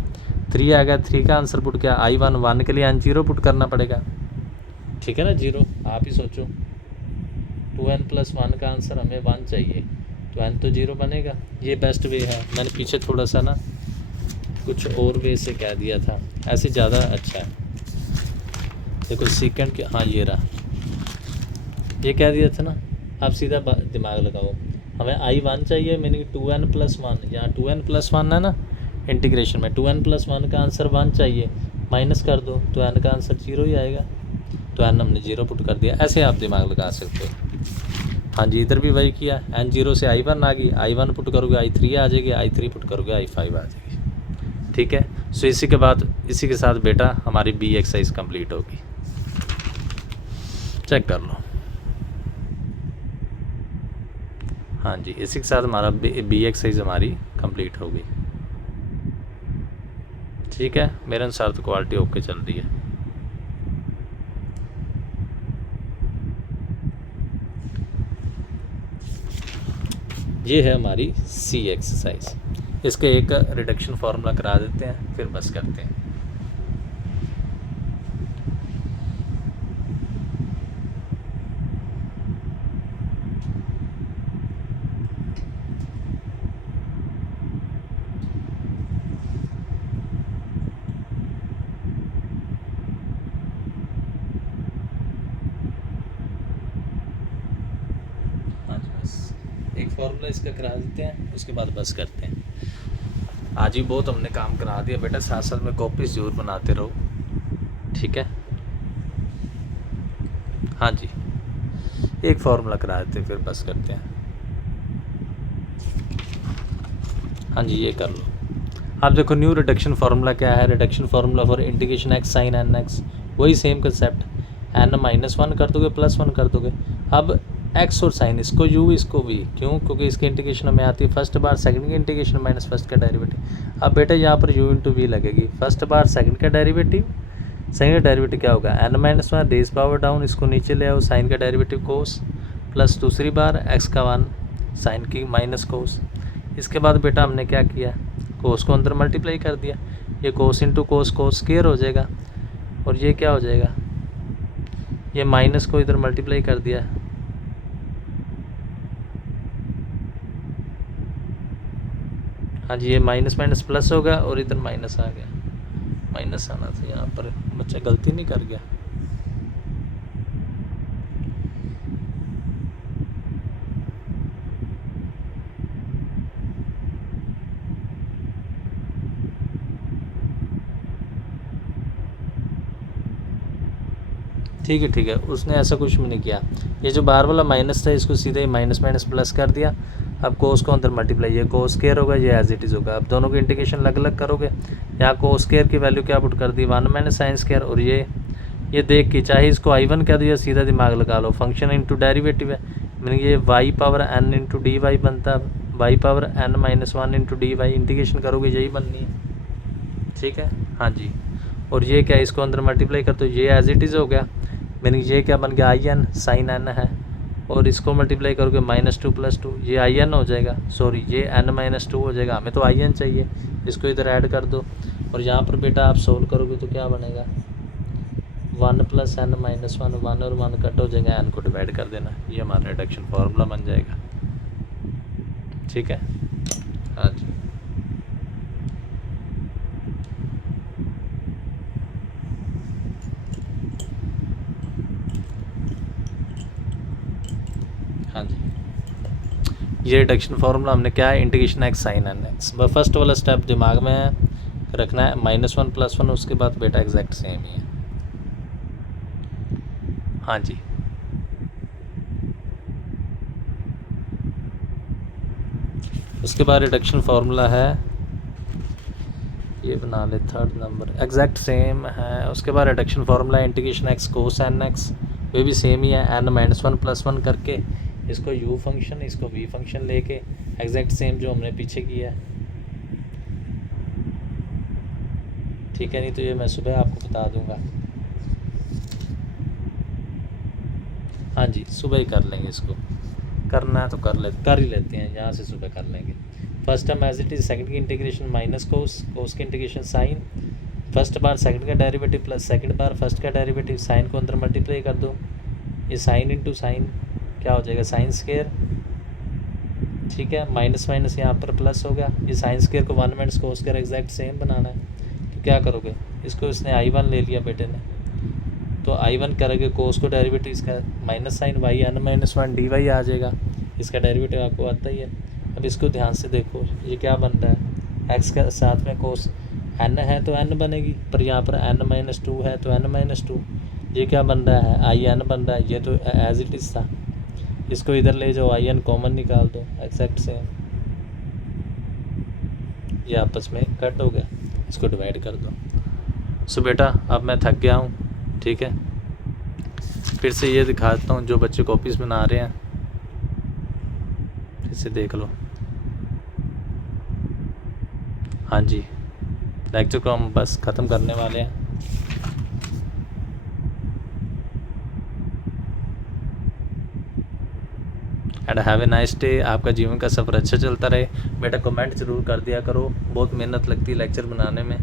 3 आ गया, 3 का आंसर पुट किया i1, 1 के लिए n0 पुट करना पड़ेगा। ठीक है ना, 0 आप ही सोचो, 2n+1 का आंसर हमें 1 चाहिए, तो n तो 0 बनेगा। ये बेस्ट वे है, मैंने पीछे थोड़ा सा ना कुछ और वे से कह दिया था, ऐसे ज़्यादा अच्छा है। देखो सीकेंड के, हाँ ये रहा, ये कह दिया था ना, आप सीधा दिमाग लगाओ, हमें i1 चाहिए, मीनिंग 2n+1, यहाँ 2n+1 है ना इंटीग्रेशन में, 2n+1 का आंसर 1 चाहिए, माइनस कर दो तो n का आंसर 0 ही आएगा, तो n हमने 0 पुट कर दिया। ऐसे आप दिमाग लगा सकते हो। हाँ जी, इधर भी वही किया, n0 से i1 आ गई, i1 पुट करोगे i3 आ जाएगी, i3 पुट करोगे i5 आ जाएगी। ठीक है, सो इसी के बाद इसी के साथ बेटा हमारी बी एक्सरसाइज कंप्लीट होगी, चेक कर लो। हाँ जी, इसी के साथ हमारा बी एक्सरसाइज हमारी कंप्लीट हो गई। ठीक है, मेरे अनुसार तो क्वालिटी ओके चल रही है। ये है हमारी सी एक्सरसाइज, इसके एक रिडक्शन फार्मूला करा देते हैं, फिर बस करते हैं। एक फार्मूला इसका करा देते हैं, उसके बाद बस करते हैं। आज ही बहुत हमने काम करा दिया बेटा, साथ साथ में कॉपी ज़रूर बनाते रहो। ठीक है, हाँ जी, एक फार्मूला करा देते हैं, फिर बस करते हैं। हाँ जी, ये कर लो। आप देखो न्यू रिडक्शन फार्मूला क्या है, reduction formula for integration x sine n x, वही सेम कंसेप्ट, n-1 कर दोगे +1 कर दोगे। अब x और साइन, इसको u इसको v, क्यों, क्योंकि इसकी इंटीग्रेशन हमें आती है फर्स्ट बार सेकंड की इंटीग्रेशन माइनस फर्स्ट का डेरिवेटिव। अब बेटा यहाँ पर u इंटू वी लगेगी, फर्स्ट बार सेकंड का डेरिवेटिव, साइन का डेरिवेटिव क्या होगा n-1 रेज पावर डाउन, इसको नीचे ले आओ, साइन का डेरिवेटिव कोस, प्लस दूसरी बार x का 1 साइन की माइनस कोस। इसके बाद बेटा हमने क्या किया, कोस को अंदर मल्टीप्लाई कर दिया, ये कोस इंटू कोस, कोस स्क्वायर हो जाएगा, और ये क्या हो जाएगा, ये माइनस को इधर मल्टीप्लाई कर दिया, हाँ जी, ये माइनस माइनस प्लस होगा और इधर माइनस आ गया, माइनस आना था, यहाँ पर बच्चा गलती नहीं कर गया। ठीक है ठीक है, उसने ऐसा कुछ भी नहीं किया, ये जो बार वाला माइनस था इसको सीधे ही माइनस माइनस प्लस कर दिया। अब कोस को अंदर मल्टीप्लाई, ये कोस स्क्वायर होगा, ये एज इट इज़ होगा। अब दोनों की इंटीग्रेशन अलग अलग करोगे, यहाँ कोस स्क्वायर की वैल्यू क्या पुट कर दी 1 माइनस साइन स्क्वायर, और ये देख के चाहे इसको i1 कह दो या सीधा दिमाग लगा लो, फंक्शन इंटू डेरिवेटिव है, मीनिंग ये y power n into d y बनता है, y power n-1 into d y, integration करोगे यही बननी है। ठीक है, हाँ जी, और ये क्या, इसको अंदर मल्टीप्लाई कर दो, ये एज इट इज़ हो गया, मीनिंग ये क्या बन गया i n साइन n है, और इसको मल्टीप्लाई करोगे -2 + 2, ये i n हो जाएगा, सॉरी ये n-2 हो जाएगा, हमें तो i n चाहिए, इसको इधर ऐड कर दो, और यहाँ पर बेटा आप सोल्व करोगे तो क्या बनेगा 1 + n-1, 1 और 1 कट हो जाएगा, n को डिवाइड कर देना, ये हमारा रिडक्शन फार्मूला बन जाएगा। ठीक है, हाँ जी, हाँ जी, ये रिडक्शन फार्मूला हमने क्या है, integration x sine n x. First वाला स्टेप दिमाग में रखना है, -1 + 1, उसके बाद बेटा एग्जैक्ट सेम ही है। हाँ जी, उसके बाद रिडक्शन फार्मूला है, ये बना ले थर्ड नंबर, एग्जैक्ट सेम है। उसके बाद रिडक्शन फार्मूला इंटीग्रेशन x कोस एन एक्स, वे भी सेम ही है, n-1 + 1 करके इसको u फंक्शन, इसको v फंक्शन लेके एग्जैक्ट सेम जो हमने पीछे किया है। ठीक है, नहीं तो ये मैं सुबह आपको बता दूंगा। हाँ जी, सुबह ही कर लेंगे इसको, करना है तो कर ही लेते हैं, यहाँ से सुबह कर लेंगे। First term as it is, second की इंटीग्रेशन माइनस कोस, कोस की इंटीग्रेशन साइन, फर्स्ट बार सेकंड का डेरिवेटिव प्लस सेकंड बार फर्स्ट का डेरिवेटिव, साइन को अंदर मल्टीप्लाई कर दो, ये साइन इंटू साइन क्या हो जाएगा, साइन स्क्वायर, ठीक है, माइनस माइनस यहाँ पर प्लस हो गया, ये साइन स्क्वायर को 1 minus cos square exact same बनाना है, तो क्या करोगे, इसको इसने I1 ले लिया बेटे ने, तो I1 करोगे कोस को डेरिवेटिव इसका minus sine y n minus 1 dy आ जाएगा, इसका डेरिवेटिव आपको आता ही है। अब इसको ध्यान से देखो, ये क्या बन रहा है, x के साथ में कोस n है तो n बनेगी, पर यहाँ पर n माइनस 2 है तो n माइनस 2, ये क्या बन रहा है, in बन रहा है, ये तो एज इट इज़ था, इसको इधर ले जाओ, in कॉमन निकाल दो, एग्जैक्ट सेम, ये आपस में कट हो गया, इसको डिवाइड कर दो। सो बेटा अब मैं थक गया हूँ, ठीक है, फिर से ये दिखाता हूँ, जो बच्चे कॉपीज़ बना रहे हैं फिर से देख लो। हाँ जी, लेक्चर को हम बस ख़त्म करने वाले हैं। And have a nice day, आपका जीवन का सफ़र अच्छा चलता रहे। बेटा कमेंट ज़रूर कर दिया करो, बहुत मेहनत लगती है लेक्चर बनाने में,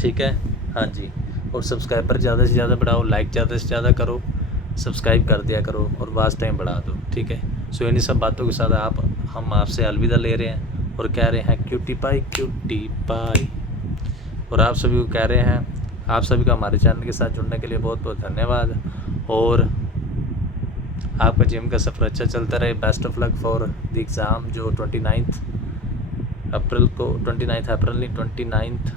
ठीक है। हाँ जी, और सब्सक्राइबर ज़्यादा से ज़्यादा बढ़ाओ, लाइक ज़्यादा से ज़्यादा करो, सब्सक्राइब कर दिया करो और वॉच टाइम बढ़ा दो, ठीक है। सो इन्हीं सब बातों के साथ हम आपसे अलविदा ले रहे हैं और कह रहे हैं क्यूटी पाई। और आप सभी को कह रहे हैं, आप सभी का हमारे चैनल के साथ जुड़ने के लिए बहुत बहुत धन्यवाद, और आपका जीवन का सफ़र अच्छा चलता रहे। Best of luck for the exam जो 29 अप्रैल को, 29 अप्रैल नहीं 29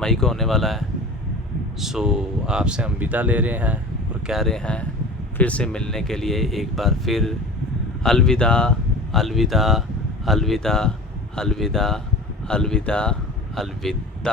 मई को होने वाला है। सो आपसे हम विदा ले रहे हैं और कह रहे हैं फिर से मिलने के लिए एक बार फिर अलविदा अलविदा अलविदा अलविदा अलविदा अलविदा।